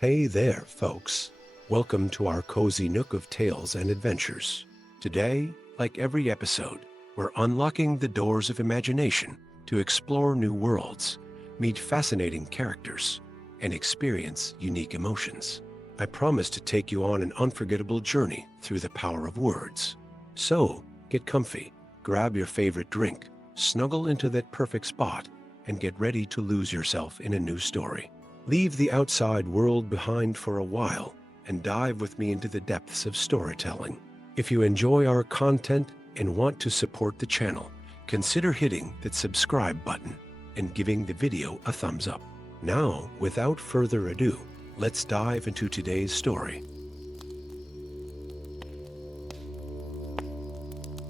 Hey there, folks. Welcome to our cozy nook of tales and adventures. Today, like every episode, we're unlocking the doors of imagination to explore new worlds, meet fascinating characters, and experience unique emotions. I promise to take you on an unforgettable journey through the power of words. So, get comfy, grab your favorite drink, snuggle into that perfect spot, and get ready to lose yourself in a new story. Leave the outside world behind for a while and dive with me into the depths of storytelling. If you enjoy our content and want to support the channel, consider hitting that subscribe button and giving the video a thumbs up. Now, without further ado, let's dive into today's story.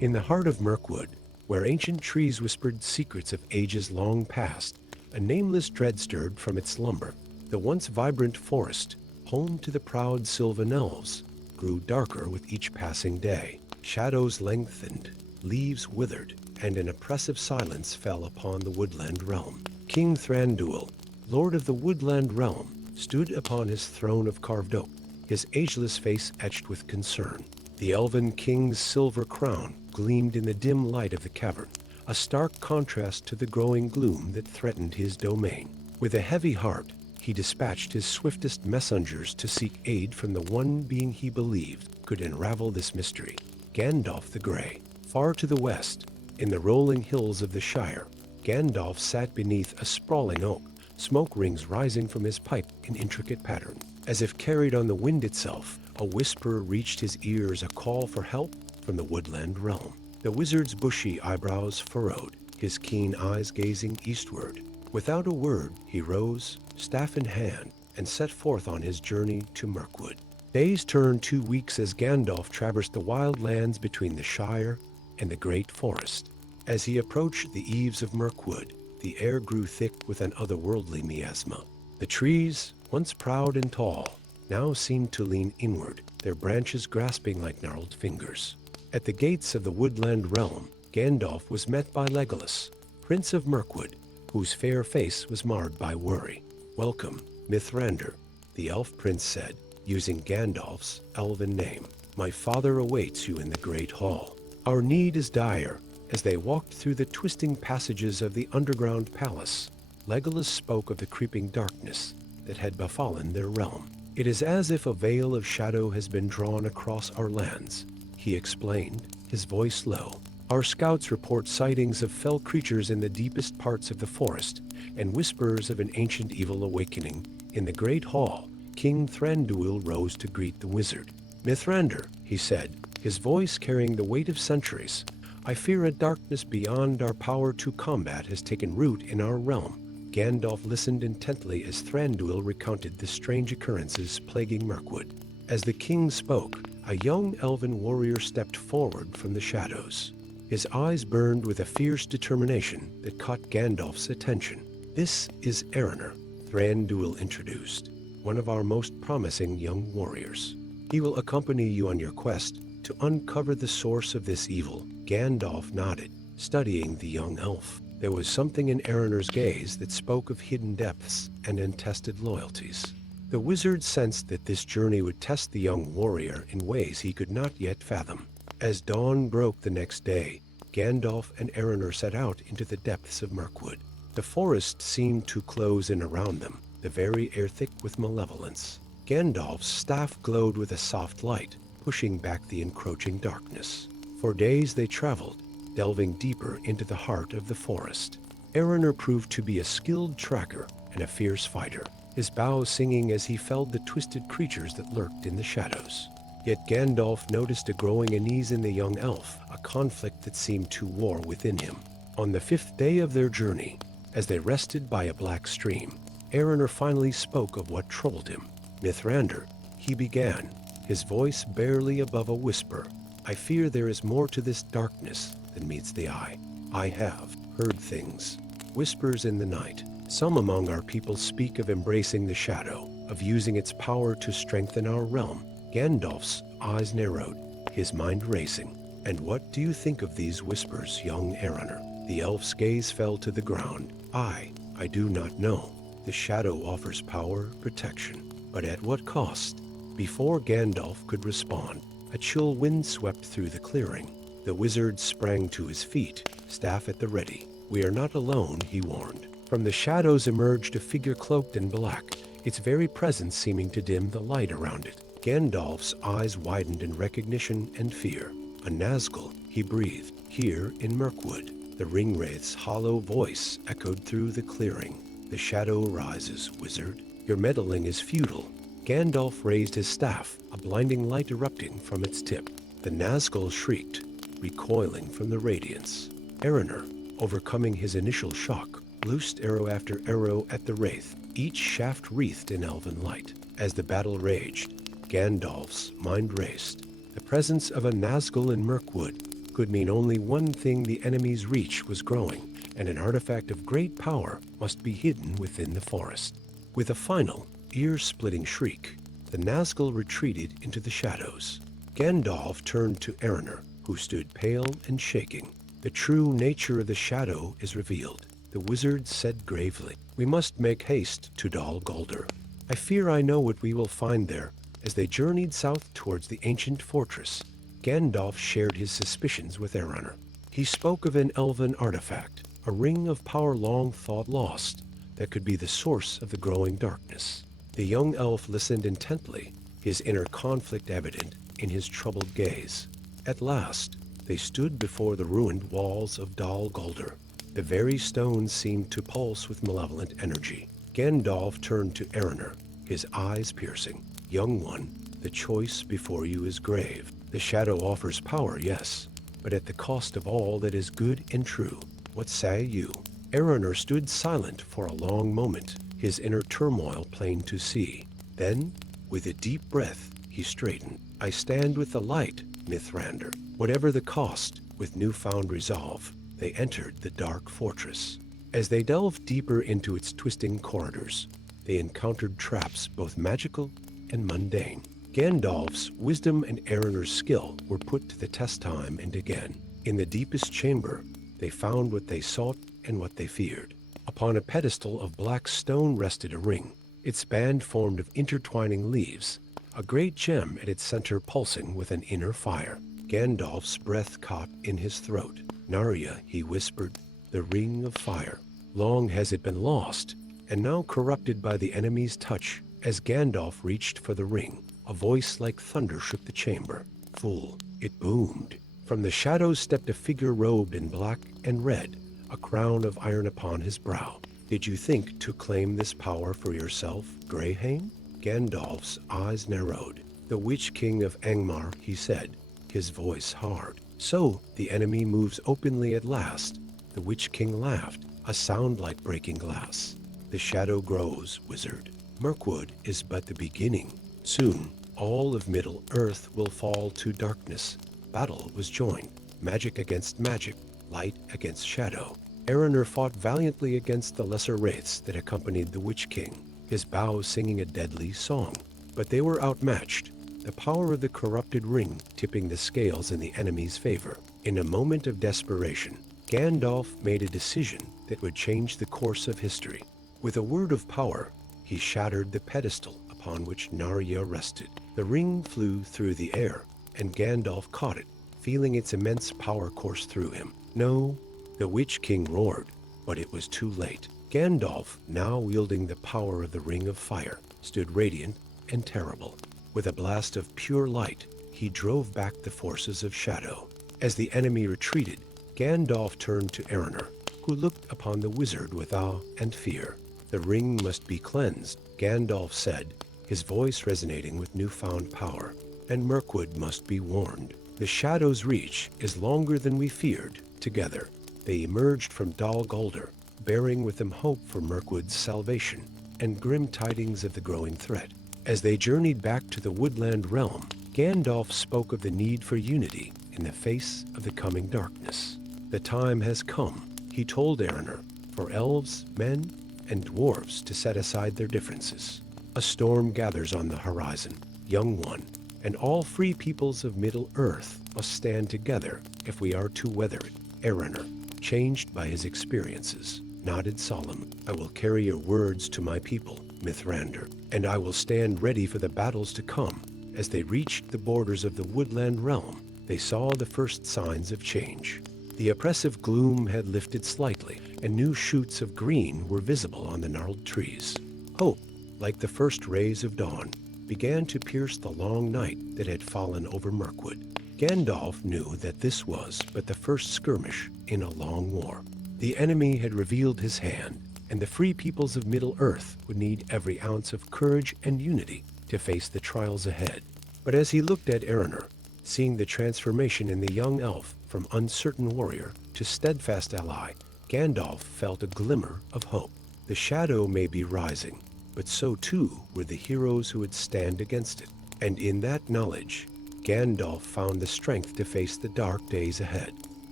In the heart of Mirkwood, where ancient trees whispered secrets of ages long past, a nameless dread stirred from its slumber. The once vibrant forest, home to the proud Sylvan elves, grew darker with each passing day. Shadows lengthened, leaves withered, and an oppressive silence fell upon the woodland realm. King Thranduil, lord of the woodland realm, stood upon his throne of carved oak, his ageless face etched with concern. The elven king's silver crown gleamed in the dim light of the cavern, a stark contrast to the growing gloom that threatened his domain. With a heavy heart, he dispatched his swiftest messengers to seek aid from the one being he believed could unravel this mystery, Gandalf the Grey. Far to the west, in the rolling hills of the Shire, Gandalf sat beneath a sprawling oak, smoke rings rising from his pipe in intricate pattern. As if carried on the wind itself, a whisper reached his ears, a call for help from the woodland realm. The wizard's bushy eyebrows furrowed, his keen eyes gazing eastward. Without a word, he rose, staff in hand, and set forth on his journey to Mirkwood. Days turned to weeks as Gandalf traversed the wild lands between the Shire and the great forest. As he approached the eaves of Mirkwood, the air grew thick with an otherworldly miasma. The trees, once proud and tall, now seemed to lean inward, their branches grasping like gnarled fingers. At the gates of the woodland realm, Gandalf was met by Legolas, Prince of Mirkwood, whose fair face was marred by worry. "Welcome, Mithrandir," the elf prince said, using Gandalf's elven name. "My father awaits you in the great hall. Our need is dire." As they walked through the twisting passages of the underground palace, Legolas spoke of the creeping darkness that had befallen their realm. "It is as if a veil of shadow has been drawn across our lands," he explained, his voice low. "Our scouts report sightings of fell creatures in the deepest parts of the forest, and whispers of an ancient evil awakening." In the great hall, King Thranduil rose to greet the wizard. "Mithrandir," he said, his voice carrying the weight of centuries, "I fear a darkness beyond our power to combat has taken root in our realm." Gandalf listened intently as Thranduil recounted the strange occurrences plaguing Mirkwood. As the king spoke, a young elven warrior stepped forward from the shadows. His eyes burned with a fierce determination that caught Gandalf's attention. "This is Erenar," Thranduil introduced, "one of our most promising young warriors. He will accompany you on your quest to uncover the source of this evil." Gandalf nodded, studying the young elf. There was something in Erenar's gaze that spoke of hidden depths and untested loyalties. The wizard sensed that this journey would test the young warrior in ways he could not yet fathom. As dawn broke the next day, Gandalf and Erenar set out into the depths of Mirkwood. The forest seemed to close in around them, the very air thick with malevolence. Gandalf's staff glowed with a soft light, pushing back the encroaching darkness. For days they traveled, delving deeper into the heart of the forest. Erenar proved to be a skilled tracker and a fierce fighter, his bow singing as he felled the twisted creatures that lurked in the shadows. Yet Gandalf noticed a growing unease in the young elf, a conflict that seemed to war within him. On the 5th day of their journey, as they rested by a black stream, Erenar finally spoke of what troubled him. "Mithrandir," he began, his voice barely above a whisper, "I fear there is more to this darkness than meets the eye. I have heard things, whispers in the night. Some among our people speak of embracing the shadow, of using its power to strengthen our realm." Gandalf's eyes narrowed, his mind racing. "And what do you think of these whispers, young Erenar?" The elf's gaze fell to the ground. I do not know. The shadow offers power, protection, But at what cost? Before Gandalf could respond, a chill wind swept through the clearing. The wizard sprang to his feet, staff at the ready. "We are not alone," he warned. From the shadows emerged a figure cloaked in black, its very presence seeming to dim the light around it. Gandalf's eyes widened in recognition and fear. "A Nazgul," he breathed, "here in Mirkwood." The ringwraith's hollow voice echoed through the clearing. "The shadow rises, wizard. Your meddling is futile." Gandalf raised his staff, a blinding light erupting from its tip. The Nazgul shrieked, recoiling from the radiance. Erener, overcoming his initial shock, loosed arrow after arrow at the wraith, each shaft wreathed in elven light. As the battle raged, Gandalf's mind raced. The presence of a Nazgul in Mirkwood could mean only one thing: the enemy's reach was growing, and an artifact of great power must be hidden within the forest. With a final, ear-splitting shriek, the Nazgul retreated into the shadows. Gandalf turned to Erener, who stood pale and shaking. "The true nature of the shadow is revealed," the wizard said gravely. "We must make haste to Dol Guldur. I fear I know what we will find there." As they journeyed south towards the ancient fortress, Gandalf shared his suspicions with Erener. He spoke of an elven artifact, a ring of power long thought lost, that could be the source of the growing darkness. The young elf listened intently, his inner conflict evident in his troubled gaze. At last, they stood before the ruined walls of Dol Guldur. The very stones seemed to pulse with malevolent energy. Gandalf turned to Erener, his eyes piercing. "Young one, the choice before you is grave. The shadow offers power, yes, but at the cost of all that is good and true. What say you?" Erener stood silent for a long moment, his inner turmoil plain to see. Then, with a deep breath, he straightened. "I stand with the light, Mithrandir, whatever the cost." With newfound resolve, they entered the dark fortress. As they delved deeper into its twisting corridors, they encountered traps both magical and mundane. Gandalf's wisdom and Erener's skill were put to the test time and again. In the deepest chamber, they found what they sought and what they feared. Upon a pedestal of black stone rested a ring, its band formed of intertwining leaves, a great gem at its center pulsing with an inner fire. Gandalf's breath caught in his throat. "Narya," he whispered, "the ring of fire. Long has it been lost, and now corrupted by the enemy's touch." As Gandalf reached for the ring, a voice like thunder shook the chamber. "Fool," it boomed. From the shadows stepped a figure robed in black and red, a crown of iron upon his brow. "Did you think to claim this power for yourself, Greyhane?" Gandalf's eyes narrowed. "The Witch King of Angmar," he said, his voice hard. "So, the enemy moves openly at last." The Witch King laughed, a sound like breaking glass. "The shadow grows, wizard. Mirkwood is but the beginning. Soon, all of Middle-earth will fall to darkness." Battle was joined, magic against magic, light against shadow. Erener fought valiantly against the lesser wraiths that accompanied the Witch King, his bow singing a deadly song. But they were outmatched, the power of the corrupted ring tipping the scales in the enemy's favor. In a moment of desperation, Gandalf made a decision that would change the course of history. With a word of power, he shattered the pedestal upon which Narya rested. The ring flew through the air, and Gandalf caught it, feeling its immense power course through him. "No," the Witch King roared, but it was too late. Gandalf, now wielding the power of the Ring of Fire, stood radiant and terrible. With a blast of pure light, he drove back the forces of shadow. As the enemy retreated, Gandalf turned to Erener, who looked upon the wizard with awe and fear. "The ring must be cleansed," Gandalf said, his voice resonating with newfound power. "And Mirkwood must be warned. The shadow's reach is longer than we feared." Together, they emerged from Dol Guldur, bearing with them hope for Mirkwood's salvation and grim tidings of the growing threat. As they journeyed back to the woodland realm, Gandalf spoke of the need for unity in the face of the coming darkness. "The time has come," he told Erener, "for elves, men, and dwarves to set aside their differences. A storm gathers on the horizon, young one, and all free peoples of Middle-earth must stand together if we are to weather it." Erener, changed by his experiences, nodded solemnly. "I will carry your words to my people, Mithrandir. and I will stand ready for the battles to come." As they reached the borders of the woodland realm, they saw the first signs of change. The oppressive gloom had lifted slightly, and new shoots of green were visible on the gnarled trees. Hope, like the first rays of dawn, began to pierce the long night that had fallen over Mirkwood. Gandalf knew that this was but the first skirmish in a long war. The enemy had revealed his hand, and the free peoples of Middle-earth would need every ounce of courage and unity to face the trials ahead. But as he looked at Erenor, seeing the transformation in the young elf from uncertain warrior to steadfast ally, Gandalf felt a glimmer of hope. The shadow may be rising, but so too were the heroes who would stand against it. And in that knowledge, Gandalf found the strength to face the dark days ahead.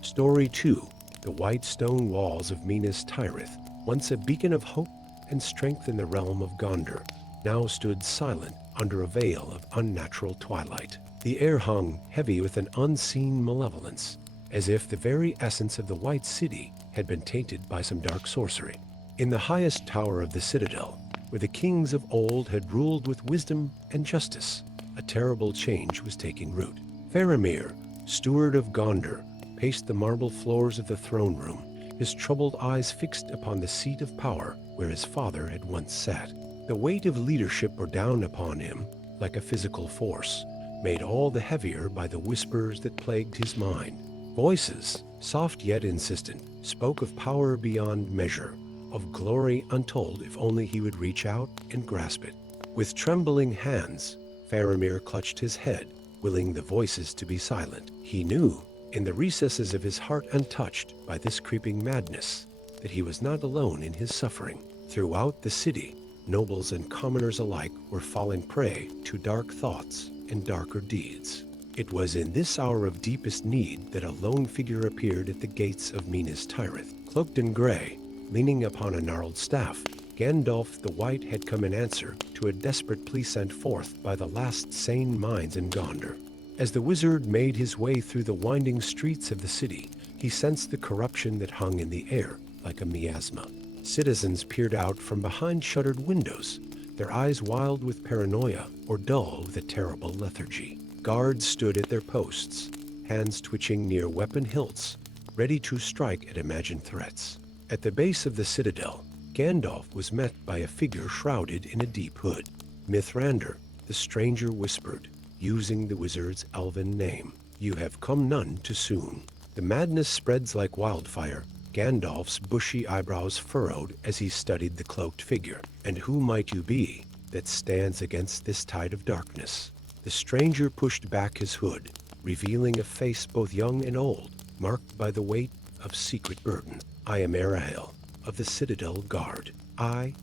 Story 2. The white stone walls of Minas Tirith, once a beacon of hope and strength in the realm of Gondor, now stood silent under a veil of unnatural twilight. The air hung heavy with an unseen malevolence, as if the very essence of the White City had been tainted by some dark sorcery. In the highest tower of the citadel, where the kings of old had ruled with wisdom and justice, a terrible change was taking root. Faramir, steward of Gondor, paced the marble floors of the throne room, his troubled eyes fixed upon the seat of power where his father had once sat. The weight of leadership bore down upon him like a physical force, made all the heavier by the whispers that plagued his mind. Voices, soft yet insistent, spoke of power beyond measure, of glory untold if only he would reach out and grasp it. With trembling hands, Faramir clutched his head, willing the voices to be silent. He knew, in the recesses of his heart untouched by this creeping madness, that he was not alone in his suffering. Throughout the city, nobles and commoners alike were falling prey to dark thoughts and darker deeds. It was in this hour of deepest need that a lone figure appeared at the gates of Minas Tirith. Cloaked in gray, leaning upon a gnarled staff, Gandalf the White had come in answer to a desperate plea sent forth by the last sane minds in Gondor. As the wizard made his way through the winding streets of the city, he sensed the corruption that hung in the air like a miasma. Citizens peered out from behind shuttered windows, their eyes wild with paranoia or dull with a terrible lethargy. Guards stood at their posts, hands twitching near weapon hilts, ready to strike at imagined threats. At the base of the citadel, Gandalf was met by a figure shrouded in a deep hood. Mithrandir, the stranger whispered, using the wizard's elven name. "You have come none too soon." The madness spreads like wildfire. Gandalf's bushy eyebrows furrowed as he studied the cloaked figure. "And who might you be that stands against this tide of darkness?" The stranger pushed back his hood, revealing a face both young and old, marked by the weight of secret burden. "I am Arahel, of the Citadel Guard. I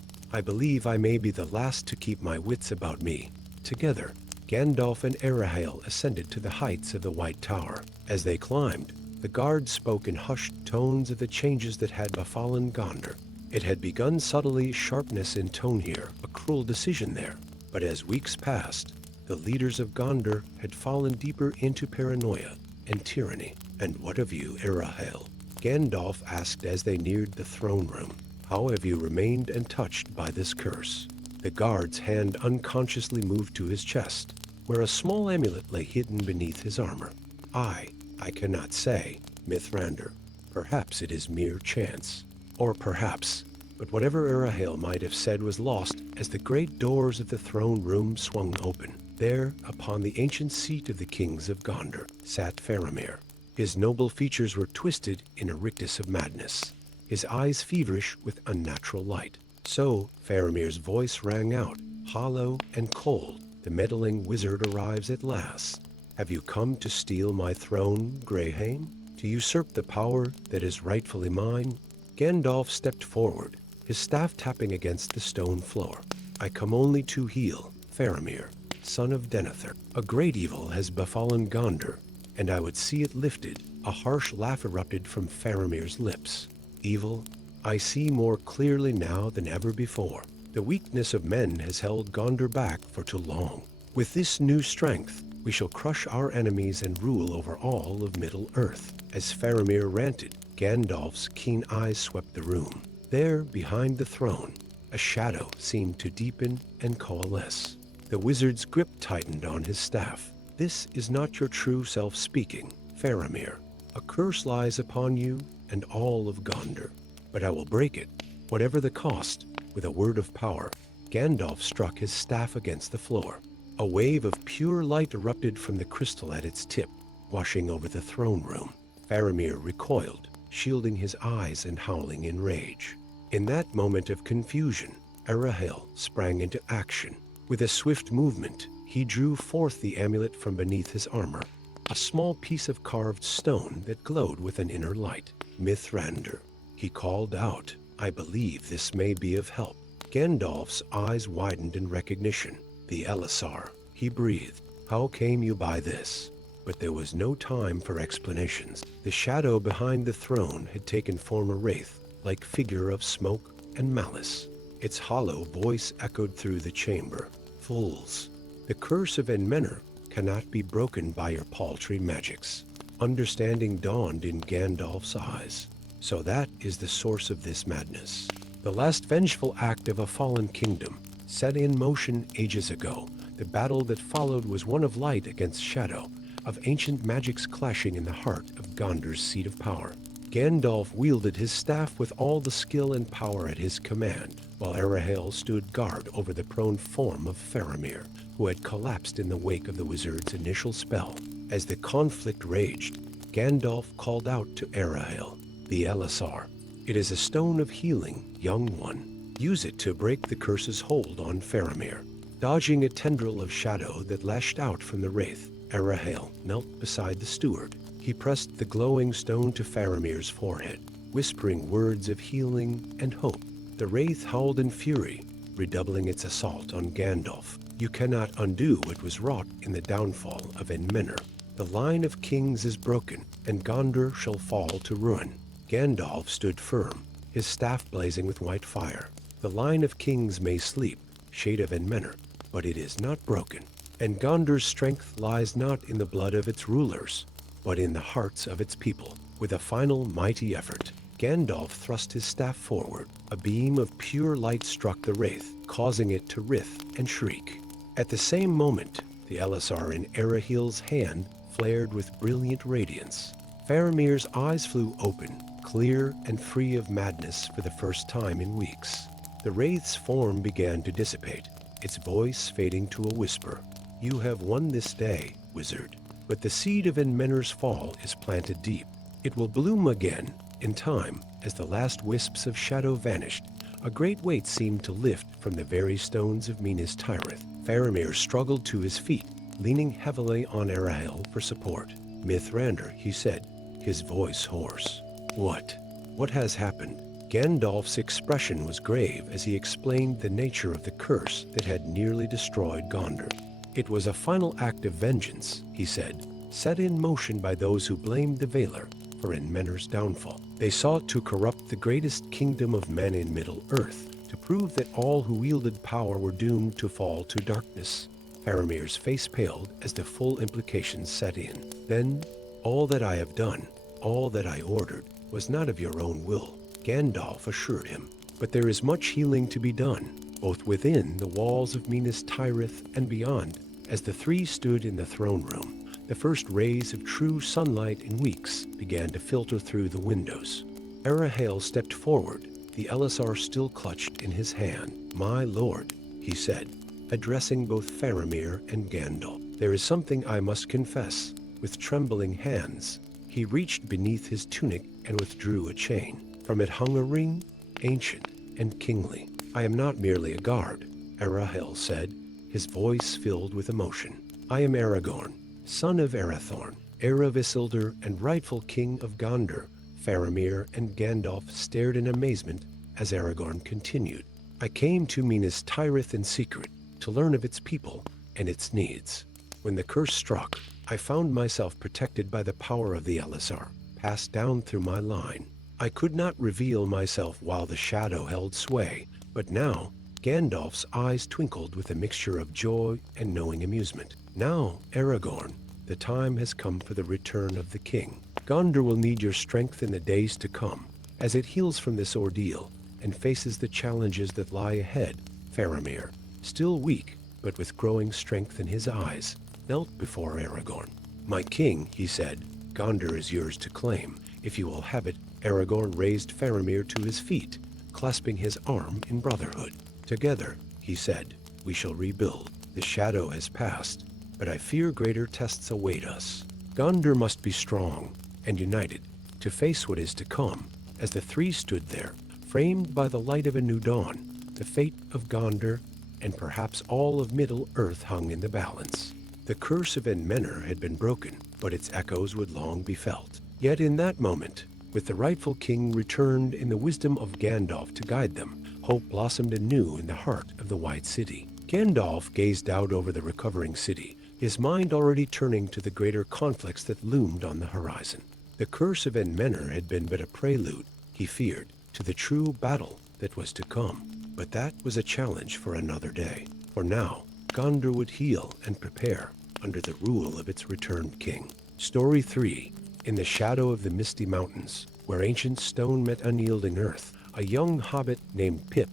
believe I may be the last to keep my wits about me." Together, Gandalf and Arahel ascended to the heights of the White Tower. As they climbed, the guard spoke in hushed tones of the changes that had befallen Gondor. It had begun subtly, sharpness in tone here, a cruel decision there. But as weeks passed, the leaders of Gondor had fallen deeper into paranoia and tyranny. "And what of you, Arahel?" Gandalf asked as they neared the throne room. "How have you remained untouched by this curse?" The guard's hand unconsciously moved to his chest, where a small amulet lay hidden beneath his armor. I cannot say, Mithrandir. Perhaps it is mere chance. Or perhaps, but whatever Arahel might have said was lost as the great doors of the throne room swung open. There, upon the ancient seat of the kings of Gondor, sat Faramir. His noble features were twisted in a rictus of madness, his eyes feverish with unnatural light. So Faramir's voice rang out, hollow and cold. "The meddling wizard arrives at last. Have you come to steal my throne, Greyhaim? To usurp the power that is rightfully mine?" Gandalf stepped forward, his staff tapping against the stone floor. "I come only to heal, Faramir, son of Denethor. A great evil has befallen Gondor, and I would see it lifted." A harsh laugh erupted from Faramir's lips. "Evil? I see more clearly now than ever before. The weakness of men has held Gondor back for too long. With this new strength, we shall crush our enemies and rule over all of Middle-earth." As Faramir ranted, Gandalf's keen eyes swept the room. There, behind the throne, a shadow seemed to deepen and coalesce. The wizard's grip tightened on his staff. "This is not your true self speaking, Faramir. A curse lies upon you and all of Gondor, but I will break it, whatever the cost." With a word of power, Gandalf struck his staff against the floor. A wave of pure light erupted from the crystal at its tip, washing over the throne room. Faramir recoiled, shielding his eyes and howling in rage. In that moment of confusion, Arahel sprang into action. With a swift movement, he drew forth the amulet from beneath his armor, a small piece of carved stone that glowed with an inner light. "Mithrandir," he called out, "I believe this may be of help." Gandalf's eyes widened in recognition. "The Elisar," he breathed. "How came you by this?" But there was no time for explanations. The shadow behind the throne had taken form a wraith, like figure of smoke and malice. Its hollow voice echoed through the chamber. "Fools! The curse of Enmenor cannot be broken by your paltry magics." Understanding dawned in Gandalf's eyes. "So that is the source of this madness. The last vengeful act of a fallen kingdom, set in motion ages ago. The battle that followed was one of light against shadow, of ancient magics clashing in the heart of Gondor's seat of power." Gandalf wielded his staff with all the skill and power at his command, while Arahel stood guard over the prone form of Faramir, who had collapsed in the wake of the wizard's initial spell. As the conflict raged, Gandalf called out to Arahel, "The Elisar. It is a stone of healing, young one. Use it to break the curse's hold on Faramir." Dodging a tendril of shadow that lashed out from the wraith, Arahel knelt beside the steward. He pressed the glowing stone to Faramir's forehead, whispering words of healing and hope. The wraith howled in fury, redoubling its assault on Gandalf. "You cannot undo what was wrought in the downfall of Enmenor. The line of kings is broken, and Gondor shall fall to ruin." Gandalf stood firm, his staff blazing with white fire. "The line of kings may sleep, shade of Enmenor, but it is not broken. And Gondor's strength lies not in the blood of its rulers, but in the hearts of its people." With a final mighty effort, Gandalf thrust his staff forward. A beam of pure light struck the wraith, causing it to writhe and shriek. At the same moment, the Elisar in Arahel's hand flared with brilliant radiance. Faramir's eyes flew open, clear and free of madness for the first time in weeks. The wraith's form began to dissipate, its voice fading to a whisper. "You have won this day, wizard. But the seed of Enmenor's fall is planted deep. It will bloom again, in time, as the last wisps of shadow vanished. A great weight seemed to lift from the very stones of Minas Tirith." Faramir struggled to his feet, leaning heavily on Arahel for support. "Mithrandir," he said, his voice hoarse. What has happened?" Gandalf's expression was grave as he explained the nature of the curse that had nearly destroyed Gondor. "It was a final act of vengeance," he said, "set in motion by those who blamed the Valar for Enmenor's downfall. They sought to corrupt the greatest kingdom of men in Middle-earth, to prove that all who wielded power were doomed to fall to darkness." Faramir's face paled as the full implications set in. "Then, all that I have done, all that I ordered, was not of your own will," Gandalf assured him. "But there is much healing to be done, both within the walls of Minas Tirith and beyond." As the three stood in the throne room, the first rays of true sunlight in weeks began to filter through the windows. Arahel stepped forward, the Elisar still clutched in his hand. "My lord," he said, addressing both Faramir and Gandalf, "there is something I must confess." With trembling hands, he reached beneath his tunic and withdrew a chain. From it hung a ring, ancient and kingly. "I am not merely a guard," Arahel said, his voice filled with emotion. "I am Aragorn, son of Arathorn, heir of Isildur and rightful king of Gondor." Faramir and Gandalf stared in amazement as Aragorn continued. "I came to Minas Tirith in secret to learn of its people and its needs. When the curse struck, I found myself protected by the power of the Elisar, passed down through my line. I could not reveal myself while the shadow held sway, but now," Gandalf's eyes twinkled with a mixture of joy and knowing amusement. "Now, Aragorn, the time has come for the return of the king. Gondor will need your strength in the days to come, as it heals from this ordeal, and faces the challenges that lie ahead. Faramir, still weak, but with growing strength in his eyes, knelt before Aragorn. "My king," he said, "Gondor is yours to claim, if you will have it." Aragorn raised Faramir to his feet, clasping his arm in brotherhood. "Together," he said, "we shall rebuild. The shadow has passed, but I fear greater tests await us. Gondor must be strong and united to face what is to come." As the three stood there, framed by the light of a new dawn, the fate of Gondor and perhaps all of Middle-earth hung in the balance. The curse of Enmenor had been broken, but its echoes would long be felt. Yet in that moment, with the rightful king returned in the wisdom of Gandalf to guide them, hope blossomed anew in the heart of the White City. Gandalf gazed out over the recovering city, his mind already turning to the greater conflicts that loomed on the horizon. The curse of Enmenor had been but a prelude, he feared, to the true battle that was to come. But that was a challenge for another day. For now, Gondor would heal and prepare under the rule of its returned king. Story 3. In the shadow of the misty mountains, where ancient stone met unyielding earth, a young hobbit named Pip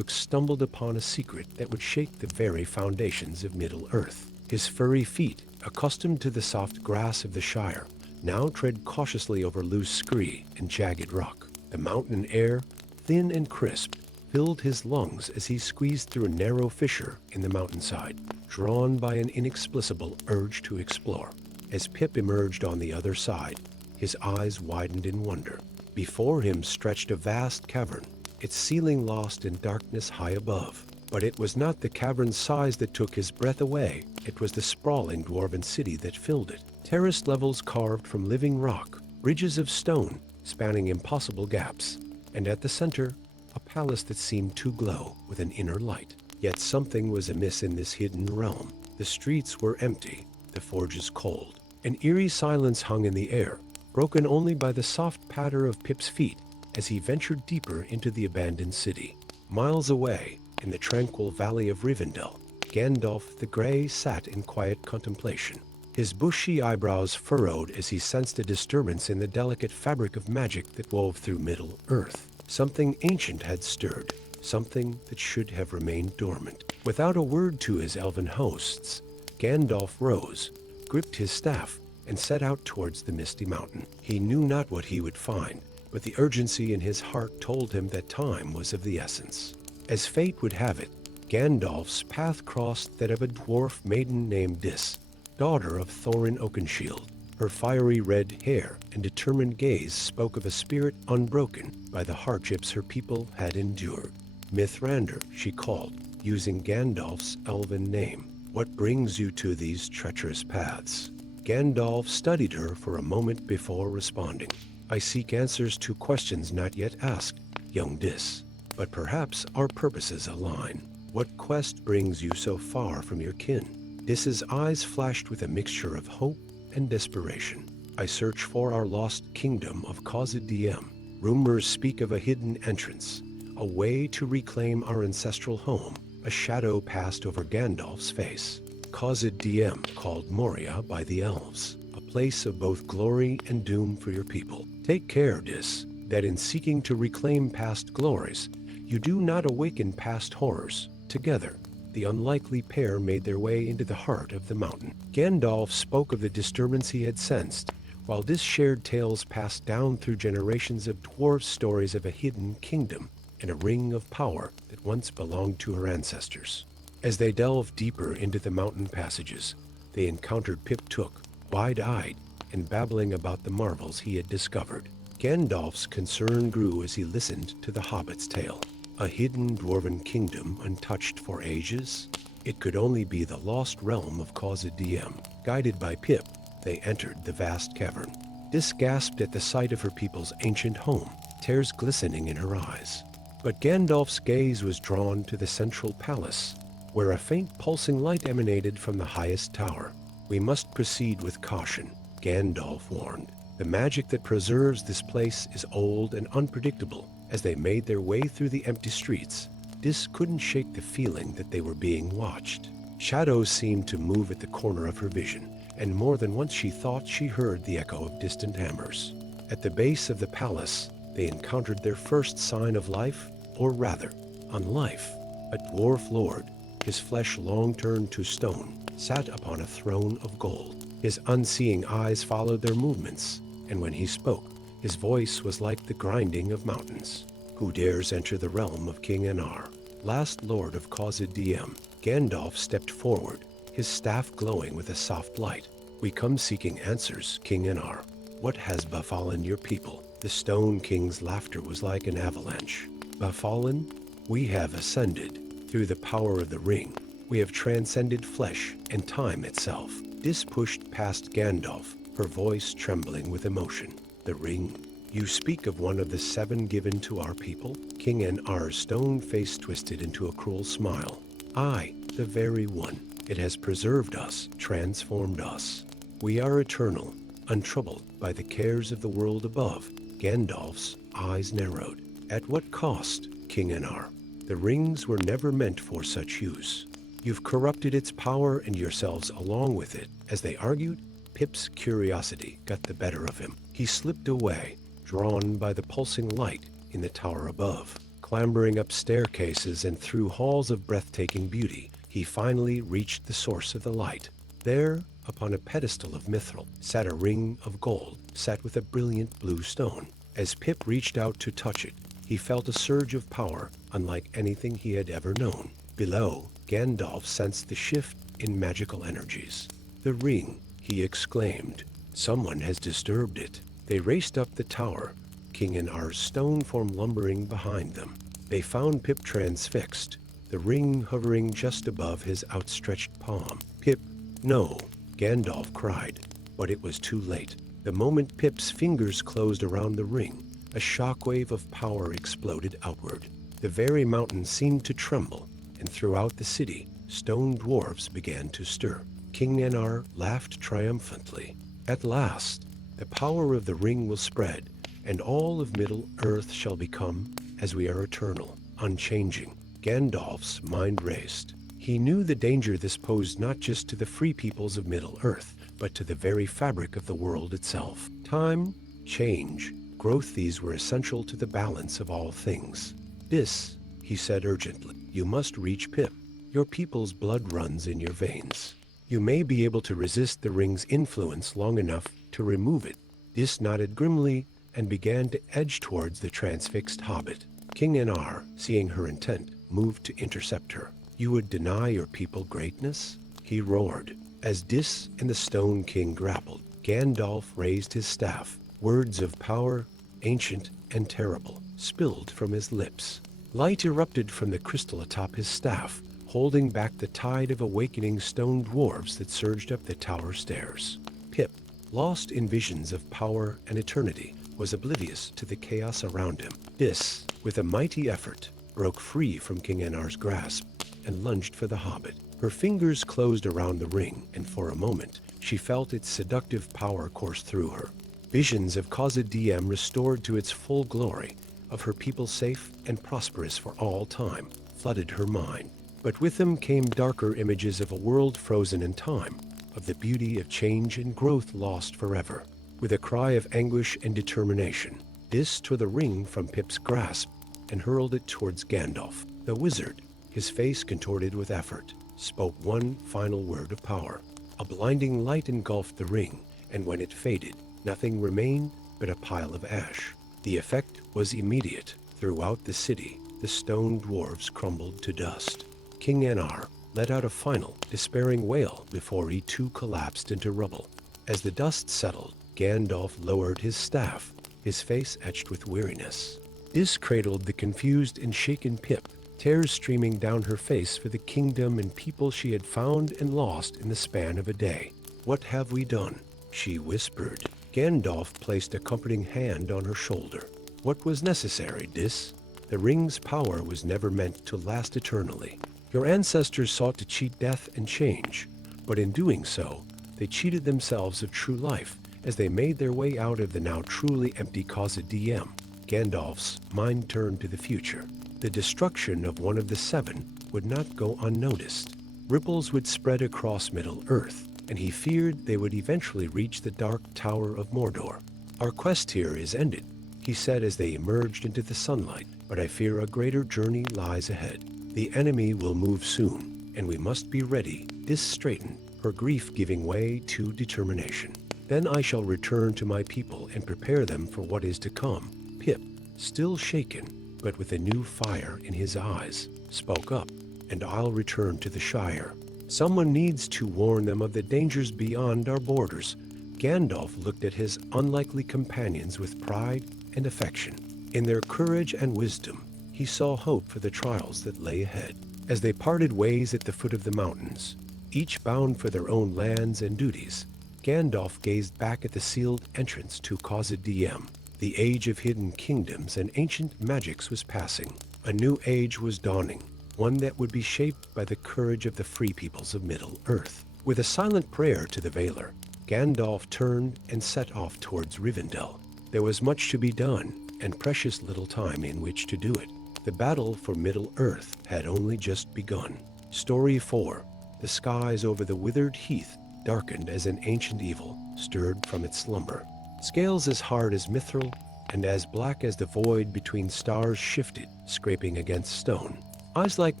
stumbled upon a secret that would shake the very foundations of Middle-earth. His furry feet, accustomed to the soft grass of the Shire, now tread cautiously over loose scree and jagged rock. The mountain air, thin and crisp, filled his lungs as he squeezed through a narrow fissure in the mountainside, drawn by an inexplicable urge to explore. As Pip emerged on the other side, his eyes widened in wonder. Before him stretched a vast cavern, its ceiling lost in darkness high above. But it was not the cavern's size that took his breath away. It was the sprawling dwarven city that filled it. Terraced levels carved from living rock, bridges of stone spanning impossible gaps, and at the center, a palace that seemed to glow with an inner light. Yet something was amiss in this hidden realm. The streets were empty, the forges cold. An eerie silence hung in the air, broken only by the soft patter of Pip's feet as he ventured deeper into the abandoned city. Miles away, in the tranquil valley of Rivendell, Gandalf the Grey sat in quiet contemplation. His bushy eyebrows furrowed as he sensed a disturbance in the delicate fabric of magic that wove through Middle-earth. Something ancient had stirred, something that should have remained dormant. Without a word to his elven hosts, Gandalf rose, gripped his staff, and set out towards the misty mountain. He knew not what he would find, but the urgency in his heart told him that time was of the essence. As fate would have it, Gandalf's path crossed that of a dwarf maiden named Dis, daughter of Thorin Oakenshield. Her fiery red hair and determined gaze spoke of a spirit unbroken by the hardships her people had endured. Mithrandir, she called, using Gandalf's elven name. "What brings you to these treacherous paths?" Gandalf studied her for a moment before responding. "I seek answers to questions not yet asked, young Dis. But perhaps our purposes align. What quest brings you so far from your kin?" Dis's eyes flashed with a mixture of hope and desperation. "I search for our lost kingdom of Khazad-dûm. Rumors speak of a hidden entrance, a way to reclaim our ancestral home." A shadow passed over Gandalf's face. "Khazad-dûm, called Moria by the elves, a place of both glory and doom for your people. Take care, Dis, that in seeking to reclaim past glories, you do not awaken past horrors." Together, the unlikely pair made their way into the heart of the mountain. Gandalf spoke of the disturbance he had sensed, while Dis shared tales passed down through generations of dwarf stories of a hidden kingdom and a ring of power that once belonged to her ancestors. As they delved deeper into the mountain passages, they encountered Pip Took, wide-eyed and babbling about the marvels he had discovered. Gandalf's concern grew as he listened to the hobbit's tale. A hidden dwarven kingdom untouched for ages? It could only be the lost realm of Khazad-dûm. Guided by Pip, they entered the vast cavern. Dis gasped at the sight of her people's ancient home, tears glistening in her eyes. But Gandalf's gaze was drawn to the central palace, where a faint pulsing light emanated from the highest tower. "We must proceed with caution," Gandalf warned. "The magic that preserves this place is old and unpredictable." As they made their way through the empty streets, Dis couldn't shake the feeling that they were being watched. Shadows seemed to move at the corner of her vision, and more than once she thought she heard the echo of distant hammers. At the base of the palace, they encountered their first sign of life, or rather, on life. A dwarf lord, his flesh long turned to stone, sat upon a throne of gold. His unseeing eyes followed their movements, and when he spoke, his voice was like the grinding of mountains. Who dares enter the realm of King Anar? Last lord of Khazad-dûm, Gandalf stepped forward, his staff glowing with a soft light. We come seeking answers, King Anar. What has befallen your people? The Stone King's laughter was like an avalanche. Befallen? We have ascended. Through the power of the ring, we have transcended flesh and time itself. Dis pushed past Gandalf, her voice trembling with emotion. The ring? You speak of one of the 7 given to our people? King Anar's stone face twisted into a cruel smile. Aye, the very one. It has preserved us, transformed us. We are eternal, untroubled by the cares of the world above. Gandalf's eyes narrowed. At what cost, King Anar? The rings were never meant for such use. You've corrupted its power and yourselves along with it. As they argued, Pip's curiosity got the better of him. He slipped away, drawn by the pulsing light in the tower above. Clambering up staircases and through halls of breathtaking beauty, he finally reached the source of the light. There, upon a pedestal of mithril, sat a ring of gold, set with a brilliant blue stone. As Pip reached out to touch it, he felt a surge of power unlike anything he had ever known. Below, Gandalf sensed the shift in magical energies. The ring, he exclaimed. Someone has disturbed it. They raced up the tower, King Anar's stone form lumbering behind them. They found Pip transfixed, the ring hovering just above his outstretched palm. Pip, no, Gandalf cried, but it was too late. The moment Pip's fingers closed around the ring, a shockwave of power exploded outward. The very mountains seemed to tremble, and throughout the city, stone dwarves began to stir. King Anar laughed triumphantly. At last, the power of the ring will spread, and all of Middle-earth shall become as we are eternal, unchanging. Gandalf's mind raced. He knew the danger this posed not just to the free peoples of Middle-earth, but to the very fabric of the world itself. Time, change, growth, these were essential to the balance of all things. Dis, he said urgently, you must reach Pip. Your people's blood runs in your veins. You may be able to resist the ring's influence long enough to remove it. Dis nodded grimly and began to edge towards the transfixed hobbit. King Anar, seeing her intent, moved to intercept her. You would deny your people greatness? He roared. As Dis and the Stone King grappled, Gandalf raised his staff. Words of power, ancient and terrible, spilled from his lips. Light erupted from the crystal atop his staff, holding back the tide of awakening stone dwarves that surged up the tower stairs. Pip, lost in visions of power and eternity, was oblivious to the chaos around him. Dis, with a mighty effort, broke free from King Anar's grasp and lunged for the hobbit. Her fingers closed around the ring, and for a moment, she felt its seductive power course through her. Visions of Khazad-dûm restored to its full glory, of her people safe and prosperous for all time, flooded her mind. But with them came darker images of a world frozen in time, of the beauty of change and growth lost forever. With a cry of anguish and determination, Dis tore the ring from Pip's grasp and hurled it towards Gandalf. The wizard, his face contorted with effort, spoke one final word of power. A blinding light engulfed the ring, and when it faded, nothing remained but a pile of ash. The effect was immediate. Throughout the city, the stone dwarves crumbled to dust. King Anar let out a final, despairing wail before he too collapsed into rubble. As the dust settled, Gandalf lowered his staff, his face etched with weariness. Dis cradled the confused and shaken Pip, tears streaming down her face for the kingdom and people she had found and lost in the span of a day. What have we done? She whispered. Gandalf placed a comforting hand on her shoulder. What was necessary, Dis? The ring's power was never meant to last eternally. Your ancestors sought to cheat death and change, but in doing so, they cheated themselves of true life as they made their way out of the now truly empty Khazad-dûm. Gandalf's mind turned to the future. The destruction of one of the 7 would not go unnoticed. Ripples would spread across Middle-earth, and he feared they would eventually reach the Dark Tower of Mordor. Our quest here is ended, he said as they emerged into the sunlight, but I fear a greater journey lies ahead. The enemy will move soon, and we must be ready." This straightened, her grief giving way to determination. "Then I shall return to my people and prepare them for what is to come." Pip, still shaken, but with a new fire in his eyes, spoke up, "And I'll return to the Shire. Someone needs to warn them of the dangers beyond our borders." Gandalf looked at his unlikely companions with pride and affection. In their courage and wisdom, he saw hope for the trials that lay ahead. As they parted ways at the foot of the mountains, each bound for their own lands and duties, Gandalf gazed back at the sealed entrance to Khazad-dûm. The age of hidden kingdoms and ancient magics was passing. A new age was dawning, one that would be shaped by the courage of the free peoples of Middle-earth. With a silent prayer to the Valar, Gandalf turned and set off towards Rivendell. There was much to be done, and precious little time in which to do it. The battle for Middle-earth had only just begun. Story 4. The skies over the withered heath darkened as an ancient evil stirred from its slumber. Scales as hard as mithril and as black as the void between stars shifted, scraping against stone. Eyes like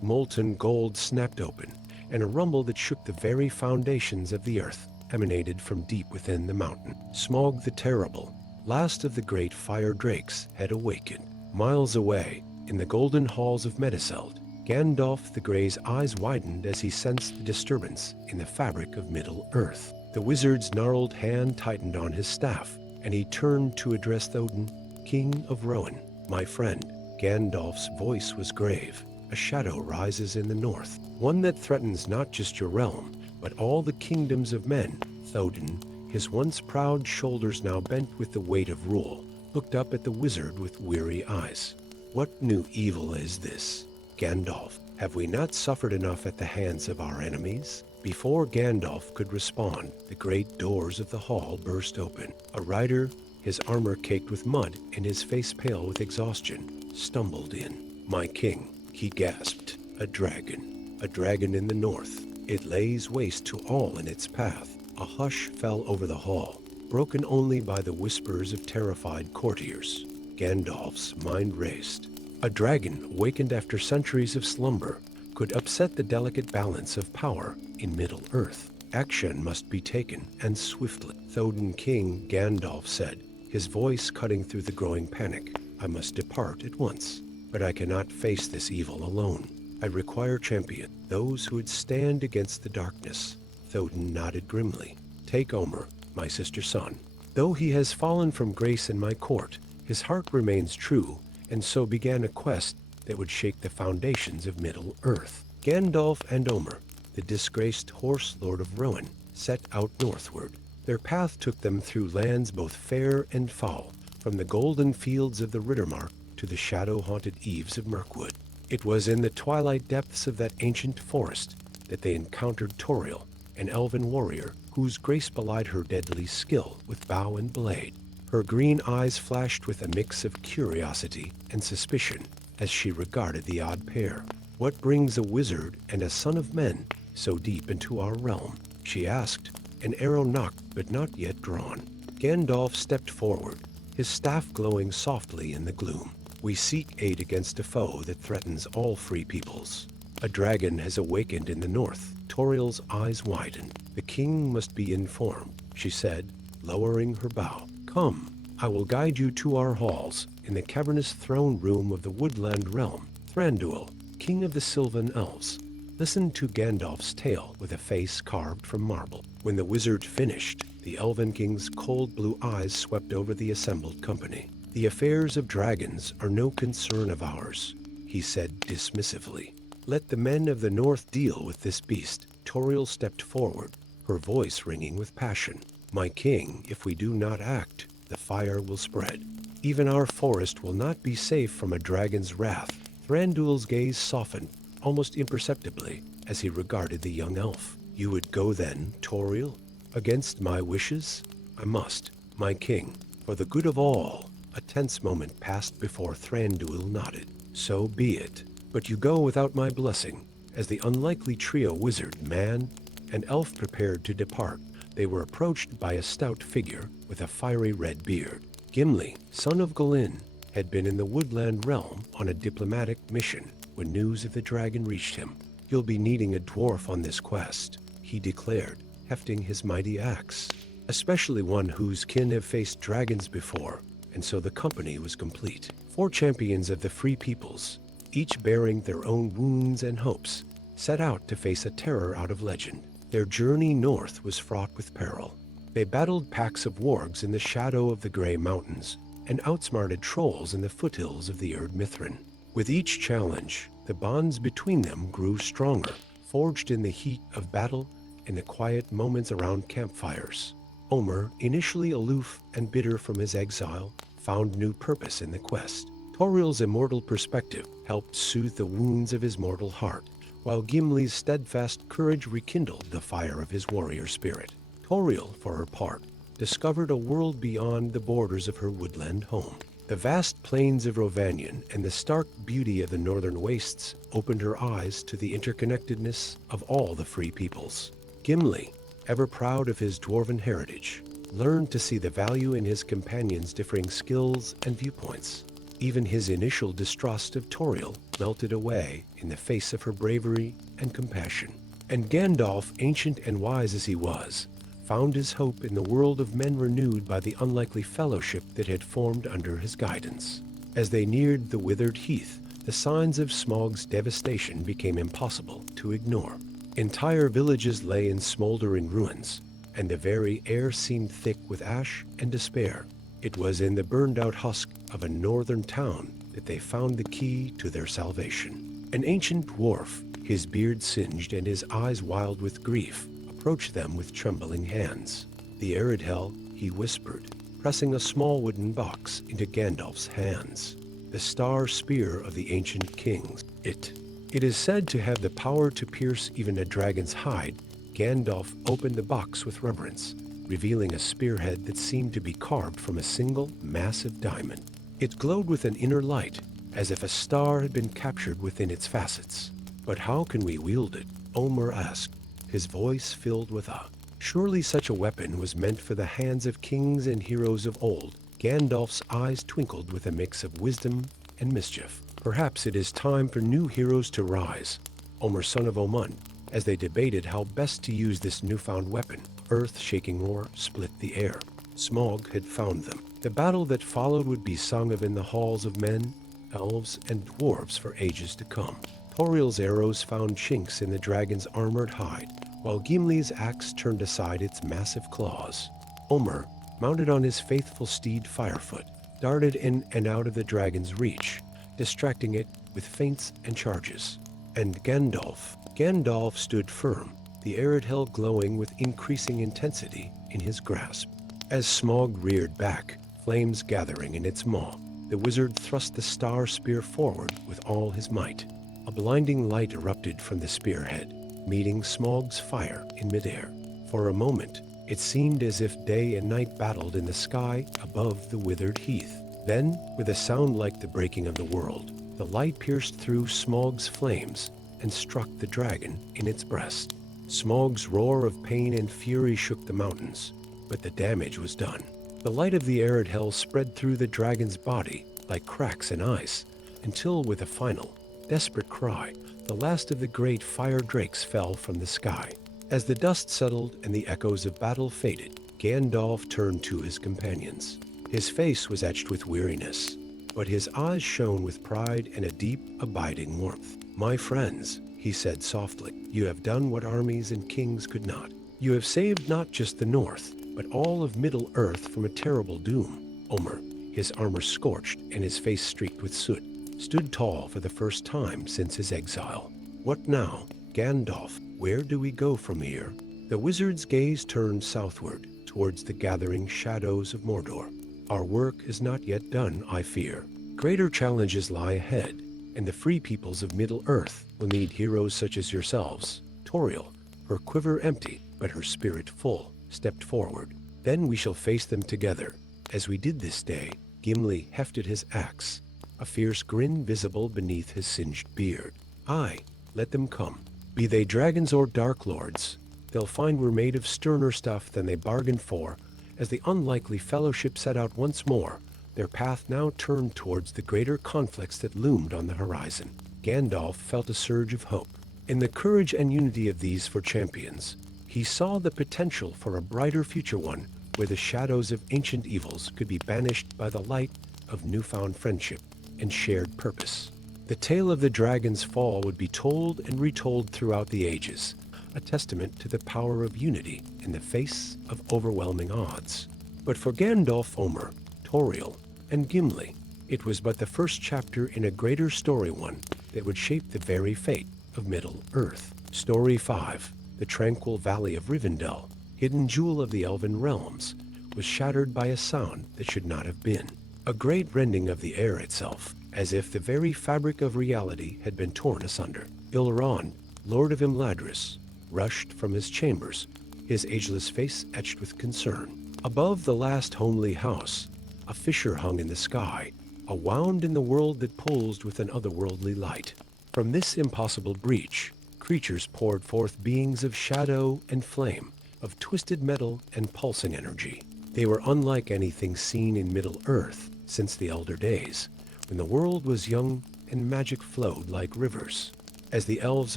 molten gold snapped open, and a rumble that shook the very foundations of the earth emanated from deep within the mountain. Smaug the Terrible, last of the great fire drakes, had awakened. Miles away, in the golden halls of Meduseld, Gandalf the Grey's eyes widened as he sensed the disturbance in the fabric of Middle-earth. The wizard's gnarled hand tightened on his staff, and he turned to address Théoden, King of Rohan. "My friend." Gandalf's voice was grave. "A shadow rises in the north, one that threatens not just your realm, but all the kingdoms of men." Théoden, his once proud shoulders now bent with the weight of rule, looked up at the wizard with weary eyes. "What new evil is this, Gandalf? Have we not suffered enough at the hands of our enemies?" Before Gandalf could respond, the great doors of the hall burst open. A rider, his armor caked with mud and his face pale with exhaustion, stumbled in. "My king," he gasped. A dragon in the north. It lays waste to all in its path." A hush fell over the hall, broken only by the whispers of terrified courtiers. Gandalf's mind raced. A dragon, awakened after centuries of slumber, could upset the delicate balance of power in Middle-earth. Action must be taken, and swiftly. "Théoden King," Gandalf said, his voice cutting through the growing panic, "I must depart at once. But I cannot face this evil alone. I require champions, those who would stand against the darkness." Théoden nodded grimly. "Take Omer, my sister's son. Though he has fallen from grace in my court, his heart remains true, and so began a quest that would shake the foundations of Middle-earth." Gandalf and Omer, the disgraced horse lord of Rohan, set out northward. Their path took them through lands both fair and foul, from the golden fields of the Rittermark to the shadow-haunted eaves of Mirkwood. It was in the twilight depths of that ancient forest that they encountered Tauriel, an elven warrior whose grace belied her deadly skill with bow and blade. Her green eyes flashed with a mix of curiosity and suspicion as she regarded the odd pair. "What brings a wizard and a son of men so deep into our realm?" she asked. An arrow knocked, but not yet drawn. Gandalf stepped forward, his staff glowing softly in the gloom. "We seek aid against a foe that threatens all free peoples. A dragon has awakened in the north." Tauriel's eyes widened. "The king must be informed," she said, lowering her bow. "Come, I will guide you to our halls in the cavernous throne room of the woodland realm. Thranduil, king of the Sylvan Elves, listened to Gandalf's tale with a face carved from marble. When the wizard finished, the Elven King's cold blue eyes swept over the assembled company. "The affairs of dragons are no concern of ours," he said dismissively. "Let the men of the north deal with this beast." Tauriel stepped forward, her voice ringing with passion. "My king, if we do not act, the fire will spread. Even our forest will not be safe from a dragon's wrath." Thranduil's gaze softened, almost imperceptibly, as he regarded the young elf. "You would go then, Tauriel? Against my wishes?" "I must, my king, for the good of all." A tense moment passed before Thranduil nodded. "So be it. But you go without my blessing." As the unlikely trio, wizard, man, and elf, prepared to depart, they were approached by a stout figure with a fiery red beard. "Gimli, son of Galin, had been in the woodland realm on a diplomatic mission when news of the dragon reached him. "You'll be needing a dwarf on this quest," he declared, hefting his mighty axe. "Especially one whose kin have faced dragons before," and so the company was complete. 4 champions of the free peoples, each bearing their own wounds and hopes, set out to face a terror out of legend. Their journey north was fraught with peril. They battled packs of wargs in the shadow of the Grey Mountains and outsmarted trolls in the foothills of the Erd Mithrin. With each challenge, the bonds between them grew stronger, forged in the heat of battle and the quiet moments around campfires. Omer, initially aloof and bitter from his exile, found new purpose in the quest. Toriel's immortal perspective helped soothe the wounds of his mortal heart, while Gimli's steadfast courage rekindled the fire of his warrior spirit. Toriel, for her part, discovered a world beyond the borders of her woodland home. The vast plains of Rovanion and the stark beauty of the northern wastes opened her eyes to the interconnectedness of all the free peoples. Gimli, ever proud of his dwarven heritage, learned to see the value in his companions' differing skills and viewpoints. Even his initial distrust of Toriel melted away in the face of her bravery and compassion. And Gandalf, ancient and wise as he was, found his hope in the world of men renewed by the unlikely fellowship that had formed under his guidance. As they neared the withered heath, the signs of Smaug's devastation became impossible to ignore. Entire villages lay in smoldering ruins, and the very air seemed thick with ash and despair. It was in the burned-out husk of a northern town that they found the key to their salvation. An ancient dwarf, his beard singed and his eyes wild with grief, approached them with trembling hands. "The Eredhel," he whispered, pressing a small wooden box into Gandalf's hands. "The star spear of the ancient kings. It is said to have the power to pierce even a dragon's hide." Gandalf opened the box with reverence, revealing a spearhead that seemed to be carved from a single massive diamond. It glowed with an inner light, as if a star had been captured within its facets. "But how can we wield it?" Omer asked, his voice filled with awe. Surely such a weapon was meant for the hands of kings and heroes of old. Gandalf's eyes twinkled with a mix of wisdom and mischief. "Perhaps it is time for new heroes to rise." Omer, son of Omund, as they debated how best to use this newfound weapon, earth-shaking roar split the air. Smaug had found them. The battle that followed would be sung of in the halls of men, elves, and dwarves for ages to come. Toriel's arrows found chinks in the dragon's armored hide, while Gimli's axe turned aside its massive claws. Omer, mounted on his faithful steed Firefoot, darted in and out of the dragon's reach, distracting it with feints and charges. And Gandalf stood firm, the Eredhel glowing with increasing intensity in his grasp. As Smaug reared back, flames gathering in its maw, the wizard thrust the star spear forward with all his might. A blinding light erupted from the spearhead, meeting Smaug's fire in midair. For a moment, it seemed as if day and night battled in the sky above the withered heath. Then, with a sound like the breaking of the world, the light pierced through Smaug's flames and struck the dragon in its breast. Smaug's roar of pain and fury shook the mountains, but the damage was done. The light of the Eredhel spread through the dragon's body like cracks in ice, until with a final, desperate cry, the last of the great fire drakes fell from the sky. As the dust settled and the echoes of battle faded, Gandalf turned to his companions. His face was etched with weariness, but his eyes shone with pride and a deep, abiding warmth. "My friends," he said softly, "you have done what armies and kings could not. You have saved not just the North, but all of Middle-earth from a terrible doom." Omer, his armor scorched and his face streaked with soot, stood tall for the first time since his exile. "What now, Gandalf? Where do we go from here?" The wizard's gaze turned southward, towards the gathering shadows of Mordor. "Our work is not yet done, I fear. Greater challenges lie ahead, and the free peoples of Middle-earth will need heroes such as yourselves." Toriel, her quiver empty but her spirit full, stepped forward. "Then we shall face them together. As we did this day." Gimli hefted his axe, a fierce grin visible beneath his singed beard. "Aye, let them come. Be they dragons or dark lords, they'll find we're made of sterner stuff than they bargained for." As the unlikely fellowship set out once more, their path now turned towards the greater conflicts that loomed on the horizon. Gandalf felt a surge of hope. In the courage and unity of these four champions, he saw the potential for a brighter future, one where the shadows of ancient evils could be banished by the light of newfound friendship and shared purpose. The tale of the dragon's fall would be told and retold throughout the ages, a testament to the power of unity in the face of overwhelming odds. But for Gandalf, Omer, Toriel, and Gimli, it was but the first chapter in a greater story, one that would shape the very fate of Middle-earth. Story 5. The tranquil valley of Rivendell, hidden jewel of the elven realms, was shattered by a sound that should not have been. A great rending of the air itself, as if the very fabric of reality had been torn asunder. Elrond, Lord of Imladris, rushed from his chambers, his ageless face etched with concern. Above the last homely house, a fissure hung in the sky, a wound in the world that pulsed with an otherworldly light. From this impossible breach, creatures poured forth, beings of shadow and flame, of twisted metal and pulsing energy. They were unlike anything seen in Middle-earth since the elder days, when the world was young and magic flowed like rivers. As the elves